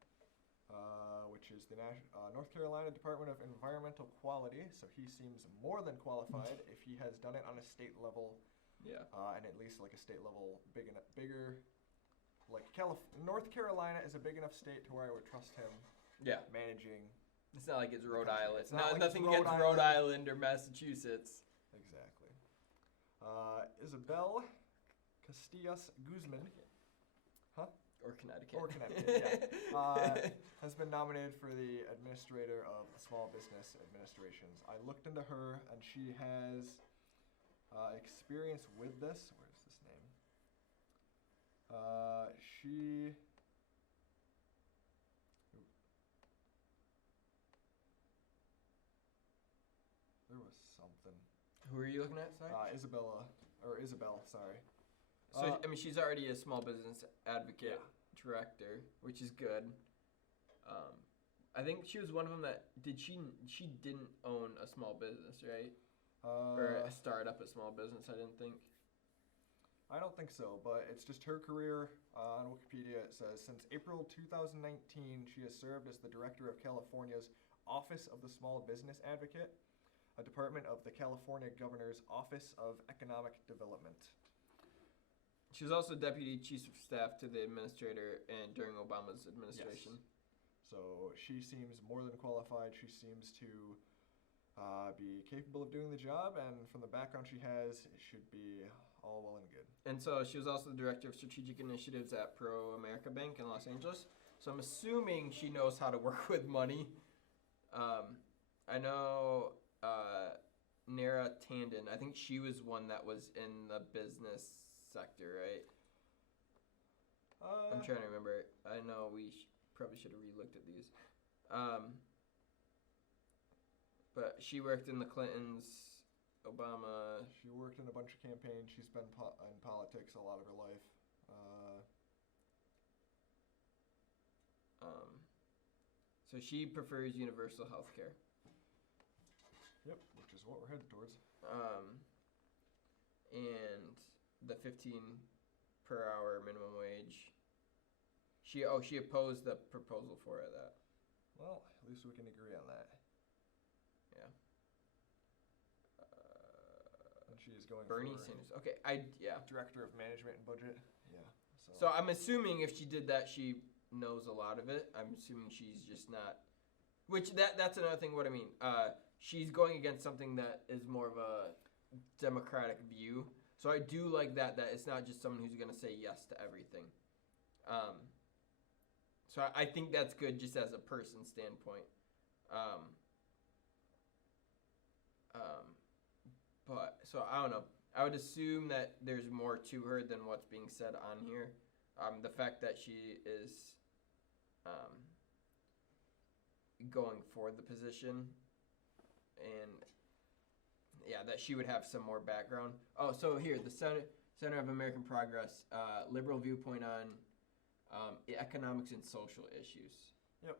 which is the North Carolina Department of Environmental Quality. So he seems more than qualified if he has done it on a state level. Yeah. And at least like a state level bigger. Like North Carolina is a big enough state to where I would trust him. Yeah. Managing. It's not like it's Rhode Island. It's not like nothing it's against Rhode Island or Massachusetts. Exactly. Isabel Castillas Guzman. Huh? Or Connecticut. Yeah. Has been nominated for the Administrator of the Small Business Administrations. I looked into her, and she has experience with this. Where's this name? There was something. Who are you looking at? Sorry. Isabel. Sorry. So she's already a small business advocate director, which is good. I think she was one of them that she didn't own a small business, right? Or start up a small business. I didn't think. I don't think so, but it's just her career. On Wikipedia, it says, since April 2019, she has served as the director of California's Office of the Small Business Advocate, a department of the California Governor's Office of Economic Development. She was also Deputy Chief of Staff to the Administrator and during Obama's administration. Yes. So she seems more than qualified. She seems to be capable of doing the job, and from the background she has, it should be all well and good. And so she was also the Director of Strategic Initiatives at Pro America Bank in Los Angeles. So I'm assuming she knows how to work with money. I know Nara Tandon. I think she was one that was in the business sector, right? I'm trying to remember. I know we probably should have re-looked at these. But she worked in the Clintons, Obama. She worked in a bunch of campaigns. She's been in politics a lot of her life. So she prefers universal health care. Yep, which is what we're headed towards. And the 15 per hour minimum wage. She opposed the proposal for it. That. Well, at least we can agree on that. Yeah. And she is going Bernie for Sanders. Okay, Director of Management and Budget. Yeah. So I'm assuming if she did that, she knows a lot of it. I'm assuming she's just not. Which that's another thing. What I mean, she's going against something that is more of a democratic view. So I do like that it's not just someone who's going to say yes to everything. So I think that's good just as a person standpoint. But so I don't know. I would assume that there's more to her than what's being said on here. The fact that she is going for the position, and that she would have some more background. Oh, so here the Center of American Progress, liberal viewpoint on economics and social issues. Yep.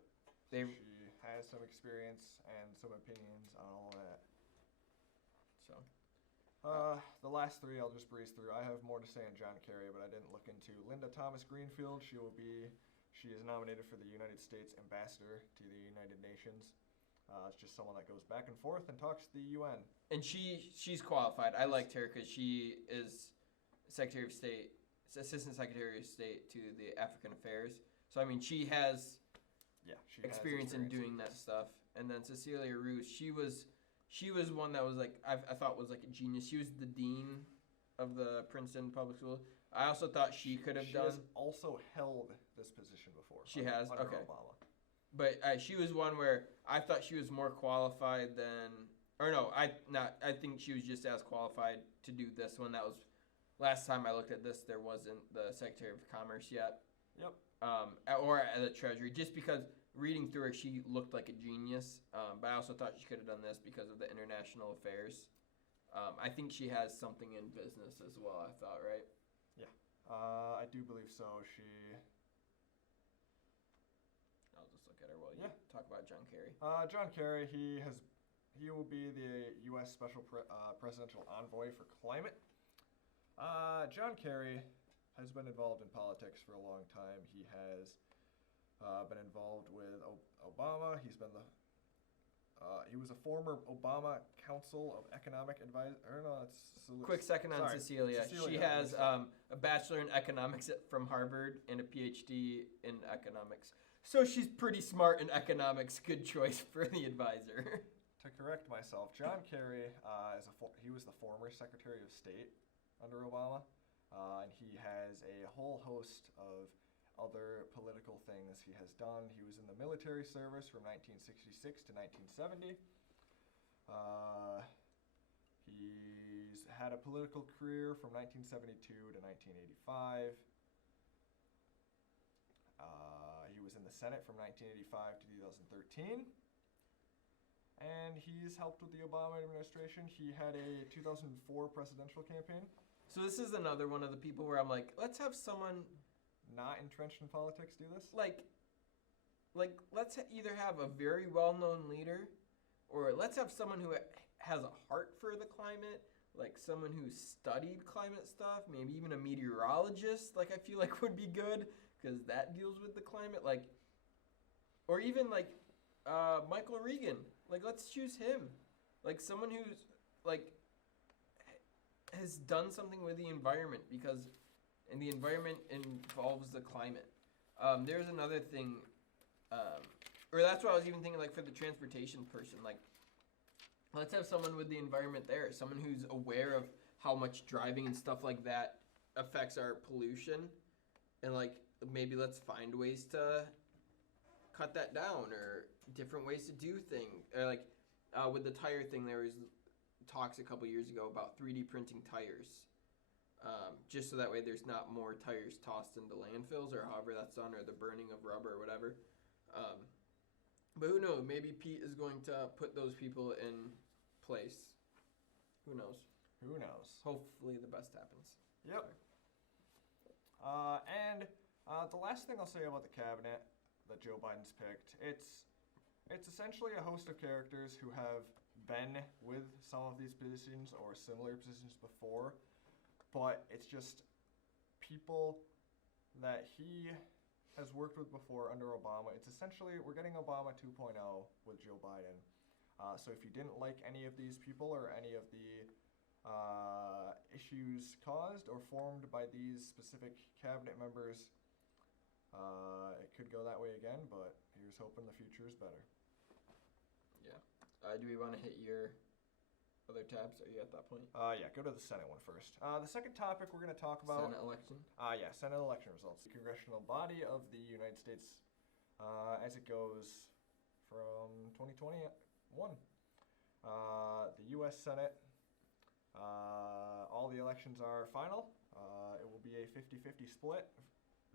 She has some experience and some opinions on all of that. So. The last three I'll just breeze through. I have more to say on John Kerry, but I didn't look into Linda Thomas Greenfield. She is nominated for the United States Ambassador to the United Nations. It's just someone that goes back and forth and talks to the UN. And she's qualified. I liked her because she is Assistant Secretary of State to the African Affairs. So I mean, she has experience in doing that stuff. And then Cecilia Roos, she was one that was like I thought was like a genius. She was the dean of the Princeton Public School. I also thought she could have done. She has also held this position before. She has under okay. Obama. But she was one where I thought she was more qualified than, or no, I think she was just as qualified to do this one. That was last time I looked at this. There wasn't the Secretary of Commerce yet. Yep. Or at the Treasury, just because reading through her, she looked like a genius. But I also thought she could have done this because of the international affairs. I think she has something in business as well. I thought, right? Yeah. I do believe so. I'll just look at her while you talk about John Kerry. John Kerry, he will be the U.S. Special Presidential Envoy for Climate. John Kerry has been involved in politics for a long time. He has been involved with Obama. He was a former Obama Council of Economic Advisor. Quick second on Cecilia. She has a bachelor in economics from Harvard and a PhD in economics. So she's pretty smart in economics. Good choice for the advisor. To correct myself, John Kerry he was the former Secretary of State under Obama, and he has a whole host of other political things he has done. He was in the military service from 1966 to 1970. He's had a political career from 1972 to 1985. He was in the Senate from 1985 to 2013. And he's helped with the Obama administration. He had a 2004 presidential campaign. So this is another one of the people where I'm like, let's have someone not entrenched in politics do this. Like let's either have a very well-known leader, or let's have someone who has a heart for the climate, like someone who studied climate stuff, maybe even a meteorologist. Like I feel like would be good because that deals with the climate. Like, or even like Michael Regan. Like let's choose him. Like someone who's like has done something with the environment and the environment involves the climate. There's another thing, or that's what I was even thinking, like for the transportation person, like let's have someone with the environment there, someone who's aware of how much driving and stuff like that affects our pollution, and like maybe let's find ways to cut that down or different ways to do things, or like with the tire thing, there was talks a couple years ago about 3D printing tires, just so that way there's not more tires tossed into landfills or however that's done, or the burning of rubber or whatever. But who knows? Maybe Pete is going to put those people in place. Who knows? Who knows? Hopefully the best happens. Yep. And the last thing I'll say about the cabinet that Joe Biden's picked, it's essentially a host of characters who have been with some of these positions or similar positions before, but it's just people that he has worked with before under Obama. It's essentially, we're getting Obama 2.0 with Joe Biden. So if you didn't like any of these people or any of the issues caused or formed by these specific cabinet members, it could go that way again, but here's hoping the future is better. Yeah. Do we want to hit your other tabs? Are you at that point? Yeah, go to the Senate one first. The second topic we're going to talk about... Senate election? Yeah, Senate election results. The congressional body of the United States as it goes from 2021. The U.S. Senate, all the elections are final. It will be a 50-50 split.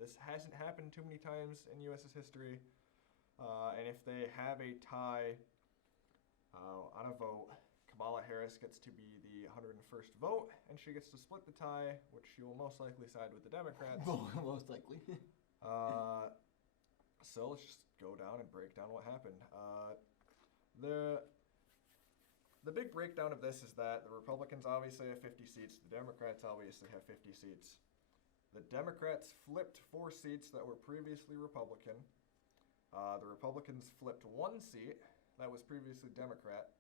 This hasn't happened too many times in U.S.'s history. And if they have a tie on a vote, Kamala Harris gets to be the 101st vote, and she gets to split the tie, which she will most likely side with the Democrats. Most likely. So let's just go down and break down what happened. The big breakdown of this is that the Republicans obviously have 50 seats. The Democrats obviously have 50 seats. The Democrats flipped 4 seats that were previously Republican. The Republicans flipped 1 seat that was previously Democrat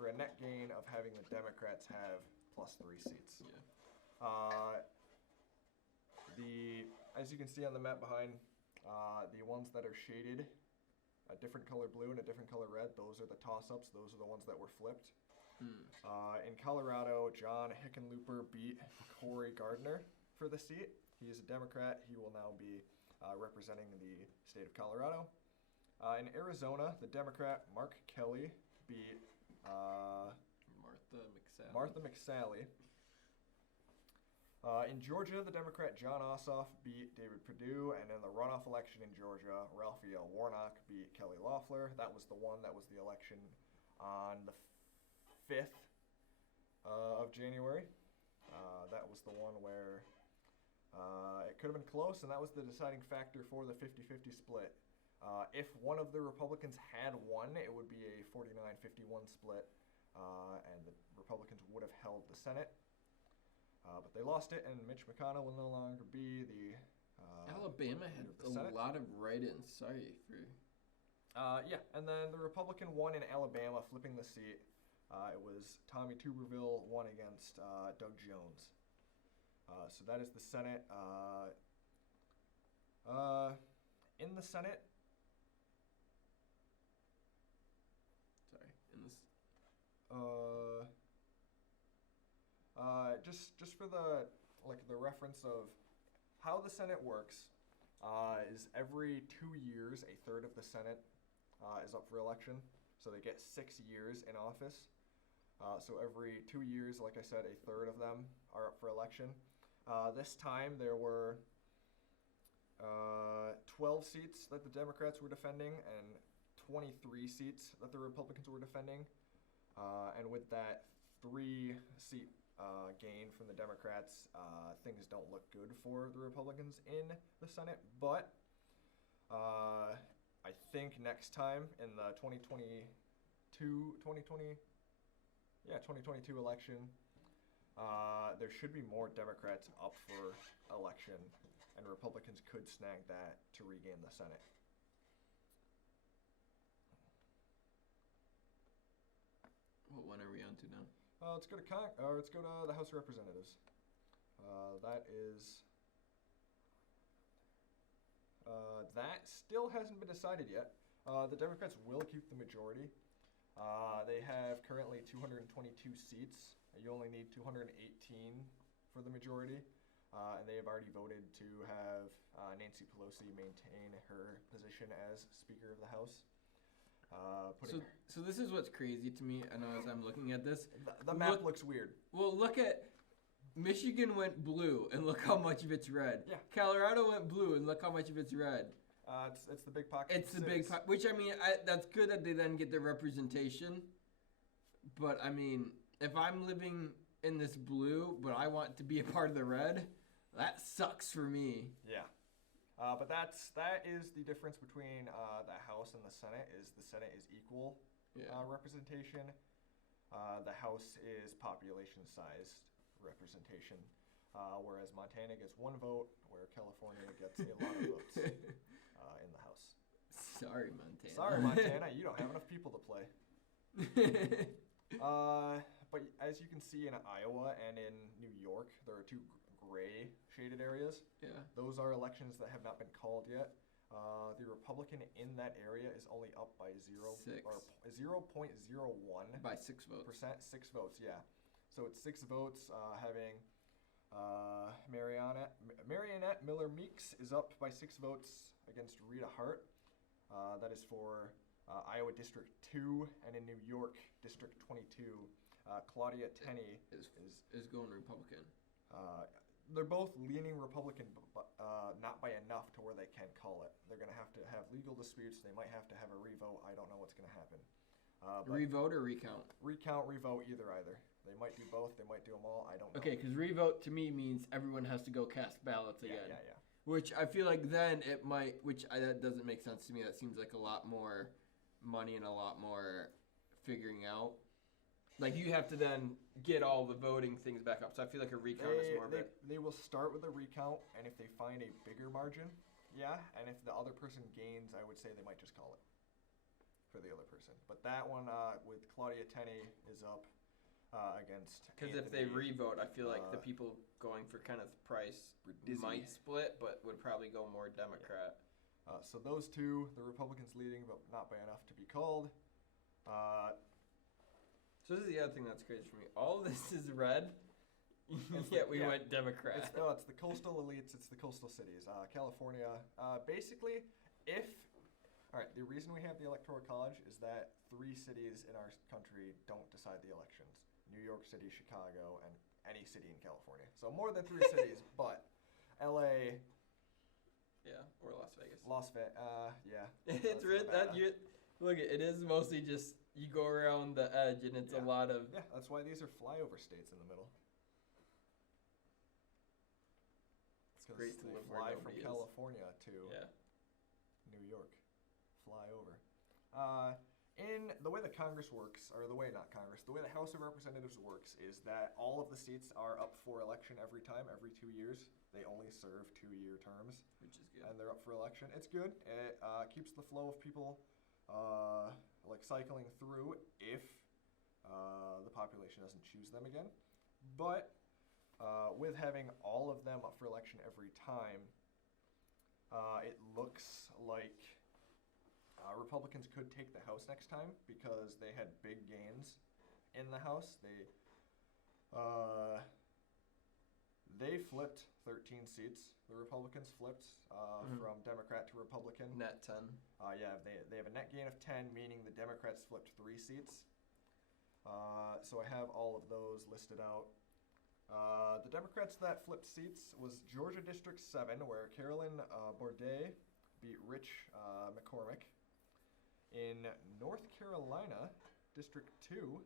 for a net gain of having the Democrats have plus 3 seats. Yeah. As you can see on the map behind, the ones that are shaded a different color blue and a different color red, those are the toss-ups. Those are the ones that were flipped. In Colorado, John Hickenlooper beat Cory Gardner for the seat. He is a Democrat. He will now be representing the state of Colorado. In Arizona, the Democrat Mark Kelly beat Martha McSally. In Georgia, the Democrat John Ossoff beat David Perdue, and in the runoff election in Georgia, Raphael Warnock beat Kelly Loeffler. That was the one that was the election on the 5th of January. That was the one where it could have been close, and that was the deciding factor for the 50-50 split. If one of the Republicans had won, it would be a 49-51 split, and the Republicans would have held the Senate. But they lost it, and Mitch McConnell will no longer be the Alabama had a lot of write-ins. Sorry for... Yeah, and then the Republican won in Alabama, flipping the seat. It was Tommy Tuberville won against Doug Jones. So that is the Senate. In the Senate... Sorry, in this... just for the reference of how the Senate works, is every 2 years a third of the Senate is up for election. So they get 6 years in office. So every 2 years, like I said, a third of them are up for election. This time there were 12 seats that the Democrats were defending and 23 seats that the Republicans were defending. And with that 3-seat gain from the Democrats, things don't look good for the Republicans in the Senate. But I think next time in the 2022 election, there should be more Democrats up for election, and Republicans could snag that to regain the Senate. What one are we on to now? Let's go to the House of Representatives. That still hasn't been decided yet. The Democrats will keep the majority. They have currently 222 seats. You only need 218 for the majority. And they have already voted to have Nancy Pelosi maintain her position as Speaker of the House. So this is what's crazy to me. I know as I'm looking at this, the map looks weird. Well, look at Michigan went blue, and look how much of it's red. Yeah. Colorado went blue, and look how much of it's red. It's the big pocket. It's the big pocket, which I mean, that's good that they then get the representation. But I mean, if I'm living in this blue, but I want to be a part of the red, that sucks for me. Yeah. But that is the difference between the House and the Senate. Is the Senate is equal representation. The House is population-sized representation, whereas Montana gets 1 vote, where California gets a lot of votes in the House. Sorry, Montana. Sorry, Montana. You don't have enough people to play. But as you can see in Iowa and in New York, there are 2 gray shaded areas. Yeah. Those are elections that have not been called yet. The Republican in that area is only up by 0.01 by 6 votes. percent, 6 votes. Yeah. So it's 6 votes. Having Marionette Miller Meeks is up by 6 votes against Rita Hart. That is for Iowa District 2, and in New York District 22, Claudia Tenney is going Republican. They're both leaning Republican, but not by enough to where they can call it. They're going to have legal disputes. They might have to have a revote. I don't know what's going to happen. Revote or recount? Recount, revote, either. They might do both. They might do them all. I don't know. Okay, because revote to me means everyone has to go cast ballots again. Yeah. Which I feel like then it might, that doesn't make sense to me. That seems like a lot more money and a lot more figuring out. Like, you have to then get all the voting things back up. So I feel like a recount is more of it. They will start with a recount, and if they find a bigger margin, and if the other person gains, I would say they might just call it for the other person. But that one with Claudia Tenney is up against Because if they revote, I feel like the people going for Kenneth Price might split, but would probably go more Democrat. Yeah. So those 2, the Republicans leading, but not by enough to be called. So this is the other thing that's crazy for me. All of this is red, yet we went Democrat. It's the coastal elites. It's the coastal cities. California. Basically, the reason we have the Electoral College is that 3 cities in our country don't decide the elections. New York City, Chicago, and any city in California. So more than 3 cities, but L.A. Yeah, or Las Vegas. Yeah. It's red. Look, it is mostly just you go around the edge, and it's a lot of. Yeah, that's why these are flyover states in the middle. It's great to live fly where from nobody California to New York. Fly over. In the way that Congress works, or the way the House of Representatives works, is that all of the seats are up for election every 2 years. They only serve 2-year terms, which is good. And they're up for election. It's good. It keeps the flow of people cycling through if the population doesn't choose them again. But with having all of them up for election every time, it looks like Republicans could take the House next time because they had big gains in the House. They flipped 13 seats. The Republicans flipped from Democrat to Republican. Net 10. They have a net gain of 10, meaning the Democrats flipped 3 seats. So I have all of those listed out. The Democrats that flipped seats was Georgia District 7, where Carolyn Bourdet beat Rich McCormick. In North Carolina, District 2,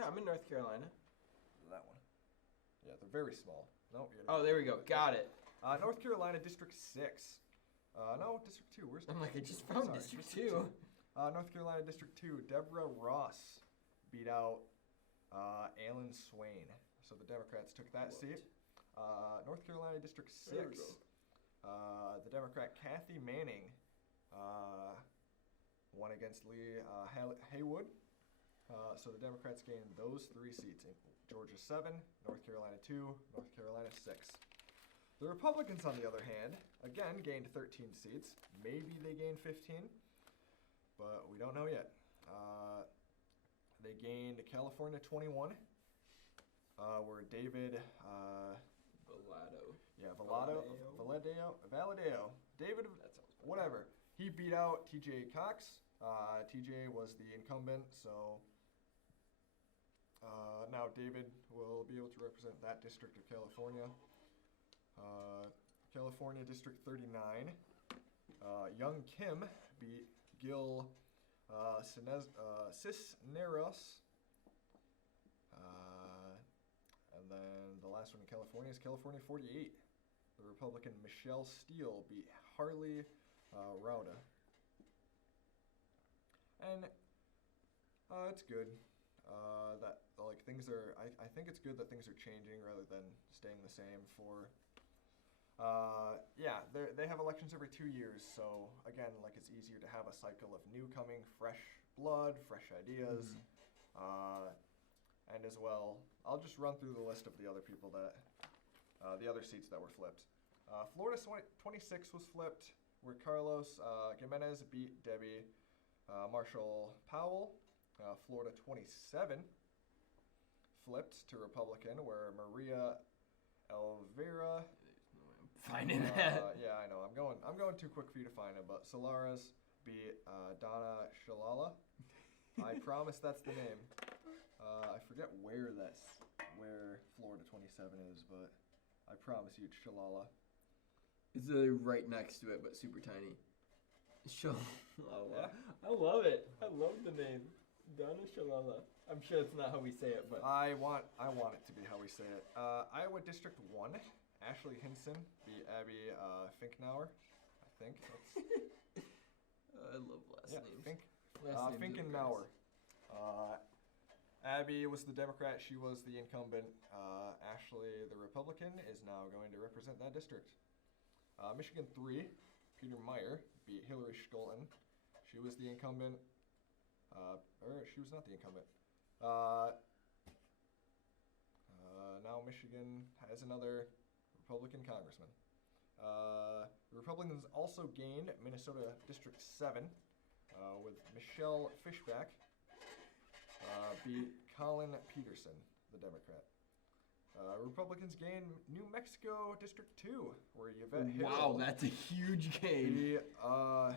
I'm in North Carolina. That one. Yeah, they're very small. No. There we go. Got it. North Carolina, District 6. No, District 2. Where's I'm like, I just found District 2. North Carolina, District 2. Deborah Ross beat out Alan Swain. So the Democrats took that seat. North Carolina District 6, the Democrat Kathy Manning won against Lee Haywood. So the Democrats gained those 3 seats in Georgia 7, North Carolina 2, North Carolina 6. The Republicans, on the other hand, again gained 13 seats. Maybe they gained 15, but we don't know yet. They gained California 21. Where David Yeah, Valadeo. David, That sounds better. whatever. He beat out TJ Cox. TJ was the incumbent, so now David will be able to represent that district of California. California District 39. Young Kim beat Gil Cisneros. And then the last one in California is California 48. The Republican Michelle Steele beat Harley Rauda. And it's good that like things are. I think it's good that things are changing rather than staying the same. Yeah, they have elections every 2 years, so again, like it's easier to have a cycle of new coming, fresh blood, fresh ideas, and as well, I'll just run through the list of the other people that, the other seats that were flipped. Florida 26 was flipped, where Carlos Gimenez beat Debbie Marshall Powell. Florida 27 flipped to Republican, where Maria Elvira. Finding that. Yeah, I know. I'm going too quick for you to find it, but Solares beat Donna Shalala. I promise that's the name. I forget where Florida 27 is, but I promise you it's Shalala. It's literally right next to it, but super tiny. Shalala. Yeah. I love it. I love the name. Donna Shalala. I'm sure it's not how we say it, but I want it to be how we say it. Iowa District 1, Ashley Hinson beat Abby Finknauer. I think that's I love last names. Finkenauer. Abby was the Democrat. She was the incumbent. Ashley, the Republican, is now going to represent that district. Michigan 3, Peter Meyer beat Hillary Scholten. She was the incumbent. Or she was not the incumbent. Now Michigan has another Republican congressman. The Republicans also gained Minnesota District 7 with Michelle Fishback beat Colin Peterson, the Democrat. Republicans gained New Mexico District 2, where Yvette Wow, Hill that's a huge game. I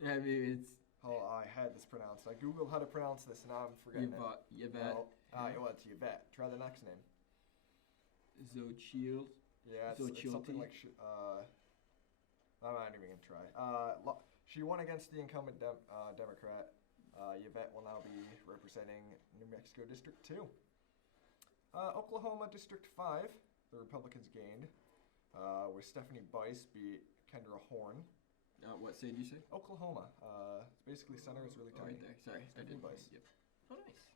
mean, it's I had this pronounced. I googled how to pronounce this, and now I'm forgetting it. Yvette. Well, it's Yvette. Try the next name. Xochitl. Yeah, it's something like. I'm not even gonna try. She won against the incumbent Democrat. Yvette will now be representing New Mexico District 2. Oklahoma District 5, the Republicans gained, where Stephanie Bice beat Kendra Horn. What state did you say? Oklahoma. It's basically center. It's really tiny. Right there. Sorry, I Stephanie didn't. Bice. Yep. Oh, nice.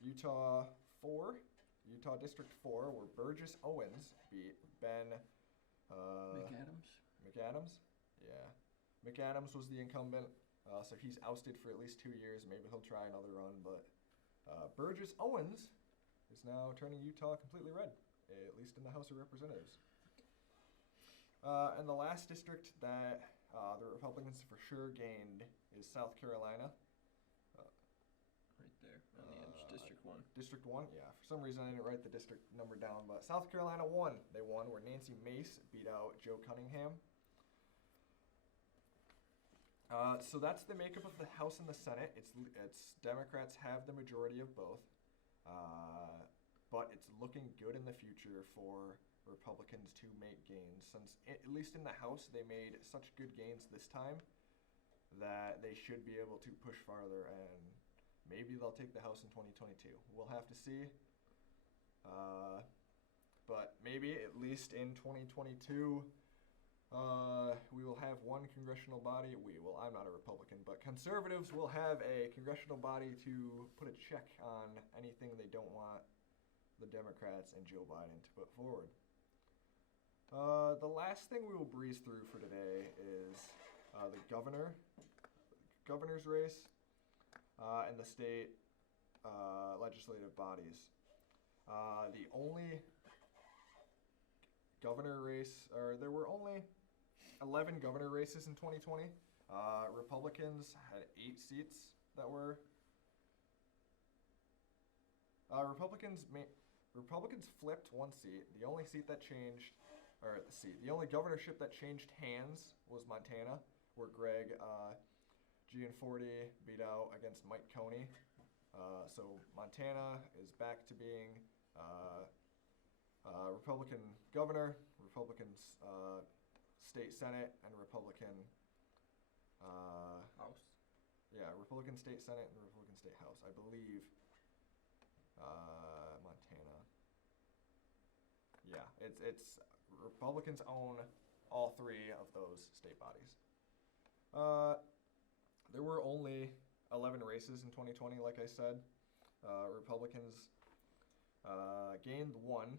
Utah 4. Utah District 4, where Burgess Owens beat Ben McAdams? Yeah. McAdams was the incumbent, so he's ousted for at least 2 years. Maybe he'll try another run, but Burgess Owens is now turning Utah completely red, at least in the House of Representatives. And the last district that the Republicans for sure gained is South Carolina. Right there on the edge, District 1. District 1, yeah. For some reason, I didn't write the district number down, but South Carolina won. They won where Nancy Mace beat out Joe Cunningham. So that's the makeup of the House and the Senate. It's Democrats have the majority of both, but it's looking good in the future for Republicans to make gains. Since at least in the House, they made such good gains this time that they should be able to push farther, and maybe they'll take the House in 2022. We'll have to see. But maybe at least in 2022, we will have one congressional body. I'm not a Republican, but conservatives will have a congressional body to put a check on anything they don't want the Democrats and Joe Biden to put forward. The last thing we will breeze through for today is the governor's race and the state legislative bodies. The only governor race, or there were only 11 governor races in 2020. Republicans had 8 seats that were. Republicans flipped one seat. The only seat that changed, the only governorship that changed hands was Montana, where Greg Gianforte beat out against Mike Coney. So Montana is back to being Republican governor, Republican state senate, and Republican House. yeah, Republican state senate and Republican state house. I believe Montana. Yeah, it's Republicans own all three of those state bodies. There were only 11 races in 2020, like I said. Republicans gained one,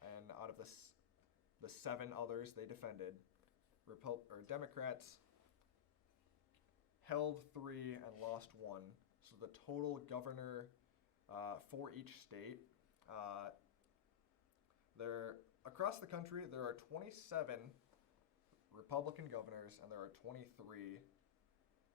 and out of the 7 others they defended, Democrats held 3 and lost 1. So the total governor for each state, across the country there are 27 Republican governors and there are 23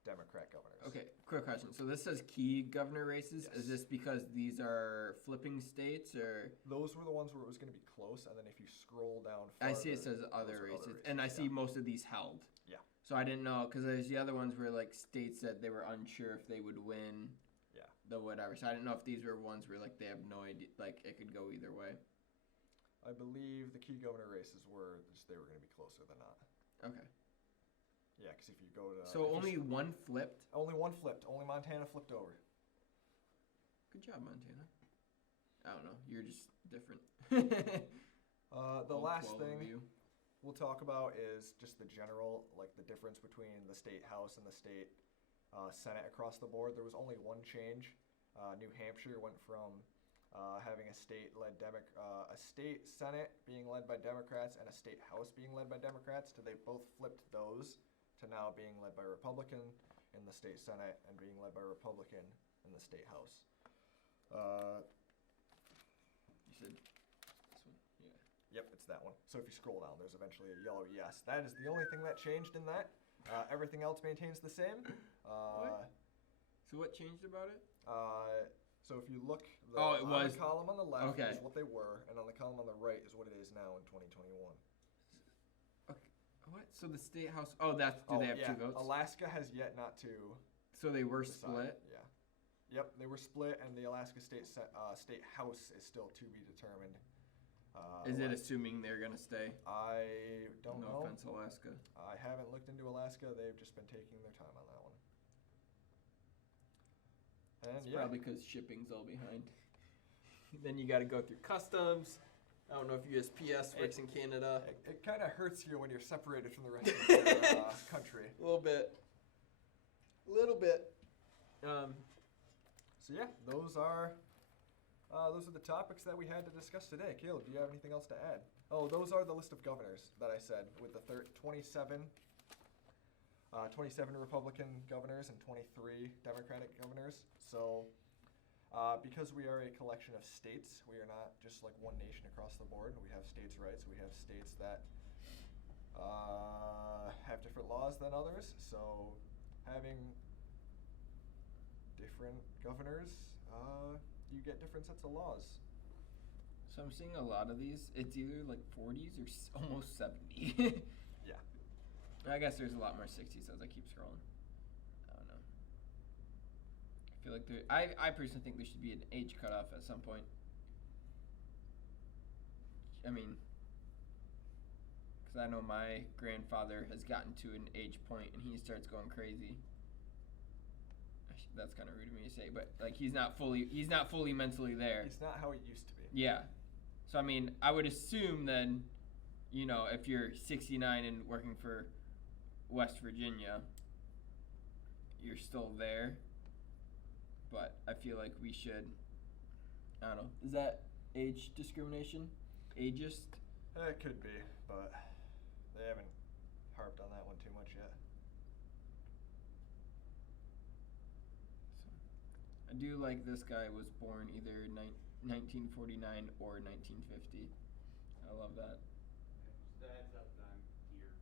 Democrat governors. Okay, quick question. So this says key governor races. Yes. Is this because these are flipping states, or? Those were the ones where it was going to be close, and then if you scroll down I farther, see it says those other are races, and I see most of these held. Yeah. So I didn't know, because there's the other ones where like states that they were unsure if they would win. Yeah. The whatever. So I didn't know if these were ones where like they have no idea, like it could go either way. I believe the key governor races were just they were going to be closer than not. Okay. Yeah, because if you go to So only one flipped? only one flipped. Only Montana flipped over. Good job, Montana. I don't know. You're just different. The All last 12 of thing you. we'll talk about is just the general, like the difference between the state house and the state senate across the board. There was only one change. New Hampshire went from having a state senate being led by Democrats and a state house being led by Democrats to they both flipped those to now being led by Republican in the state senate and being led by Republican in the state house. You said this one? Yeah. Yep, it's that one. So if you scroll down, there's eventually a yellow yes. That is the only thing that changed in that. Everything else maintains the same. What? So what changed about it? So if you look, it was the column on the left okay. is what they were, and on the column on the right is what it is now in 2021. What? So the state house? Oh, that's. Do they have yeah. 2 votes? Alaska has yet not to. So they were decide. split. Yeah. Yep, they were split, and the Alaska state house is still to be determined. Is it assuming they're gonna stay? I don't No know. offense, Alaska. I haven't looked into Alaska. They've just been taking their time on that one. And It's yeah, probably because shipping's all behind. Then you got to go through customs. I don't know if USPS works in Canada. it kind of hurts you when you're separated from the rest of the country. A little bit. So yeah, those are the topics that we had to discuss today. Caleb, do you have anything else to add? Oh, those are the list of governors that I said with the 27 Republican governors and 23 Democratic governors. So because we are a collection of states, we are not just like one nation across the board. We have states' rights. We have states that have different laws than others. So having different governors, you get different sets of laws. So I'm seeing a lot of these. It's either like 40s or almost 70. Yeah. I guess there's a lot more 60s as I keep scrolling. I don't know. I feel like I personally think there should be an age cutoff at some point. I mean, because I know my grandfather has gotten to an age point and he starts going crazy. That's kind of rude of me to say, but like he's not fully mentally there. It's not how it used to be. Yeah. So I mean, I would assume then, you know, if you're 69 and working for West Virginia, you're still there. But I feel like we should, I don't know, is that age discrimination? Ageist? It could be, but they haven't harped on that one too much yet. I do like this guy was born either 1949 or 1950. I love that. Just a heads up that I'm here.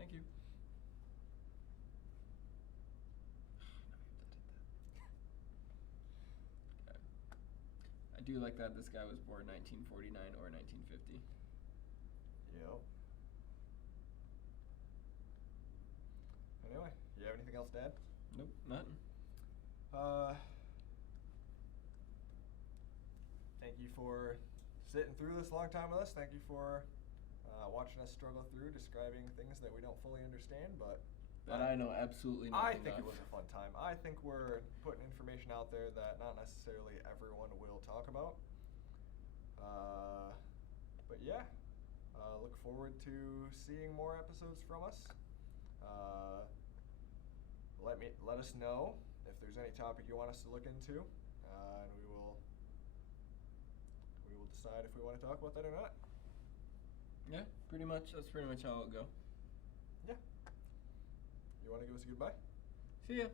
Thank you. I do like that this guy was born 1949 or 1950. Yep. Anyway, you have anything else to add? Nope, nothing. Thank you for sitting through this long time with us. Thank you for watching us struggle through describing things that we don't fully understand, but That I know absolutely I nothing think of. it was a fun time. I think we're putting information out there that not necessarily everyone will talk about. But yeah, look forward to seeing more episodes from us. Let us know if there's any topic you want us to look into, and we will decide if we want to talk about that or not. Yeah, pretty much. That's pretty much how it'll go. Yeah. You want to give us a goodbye? See ya.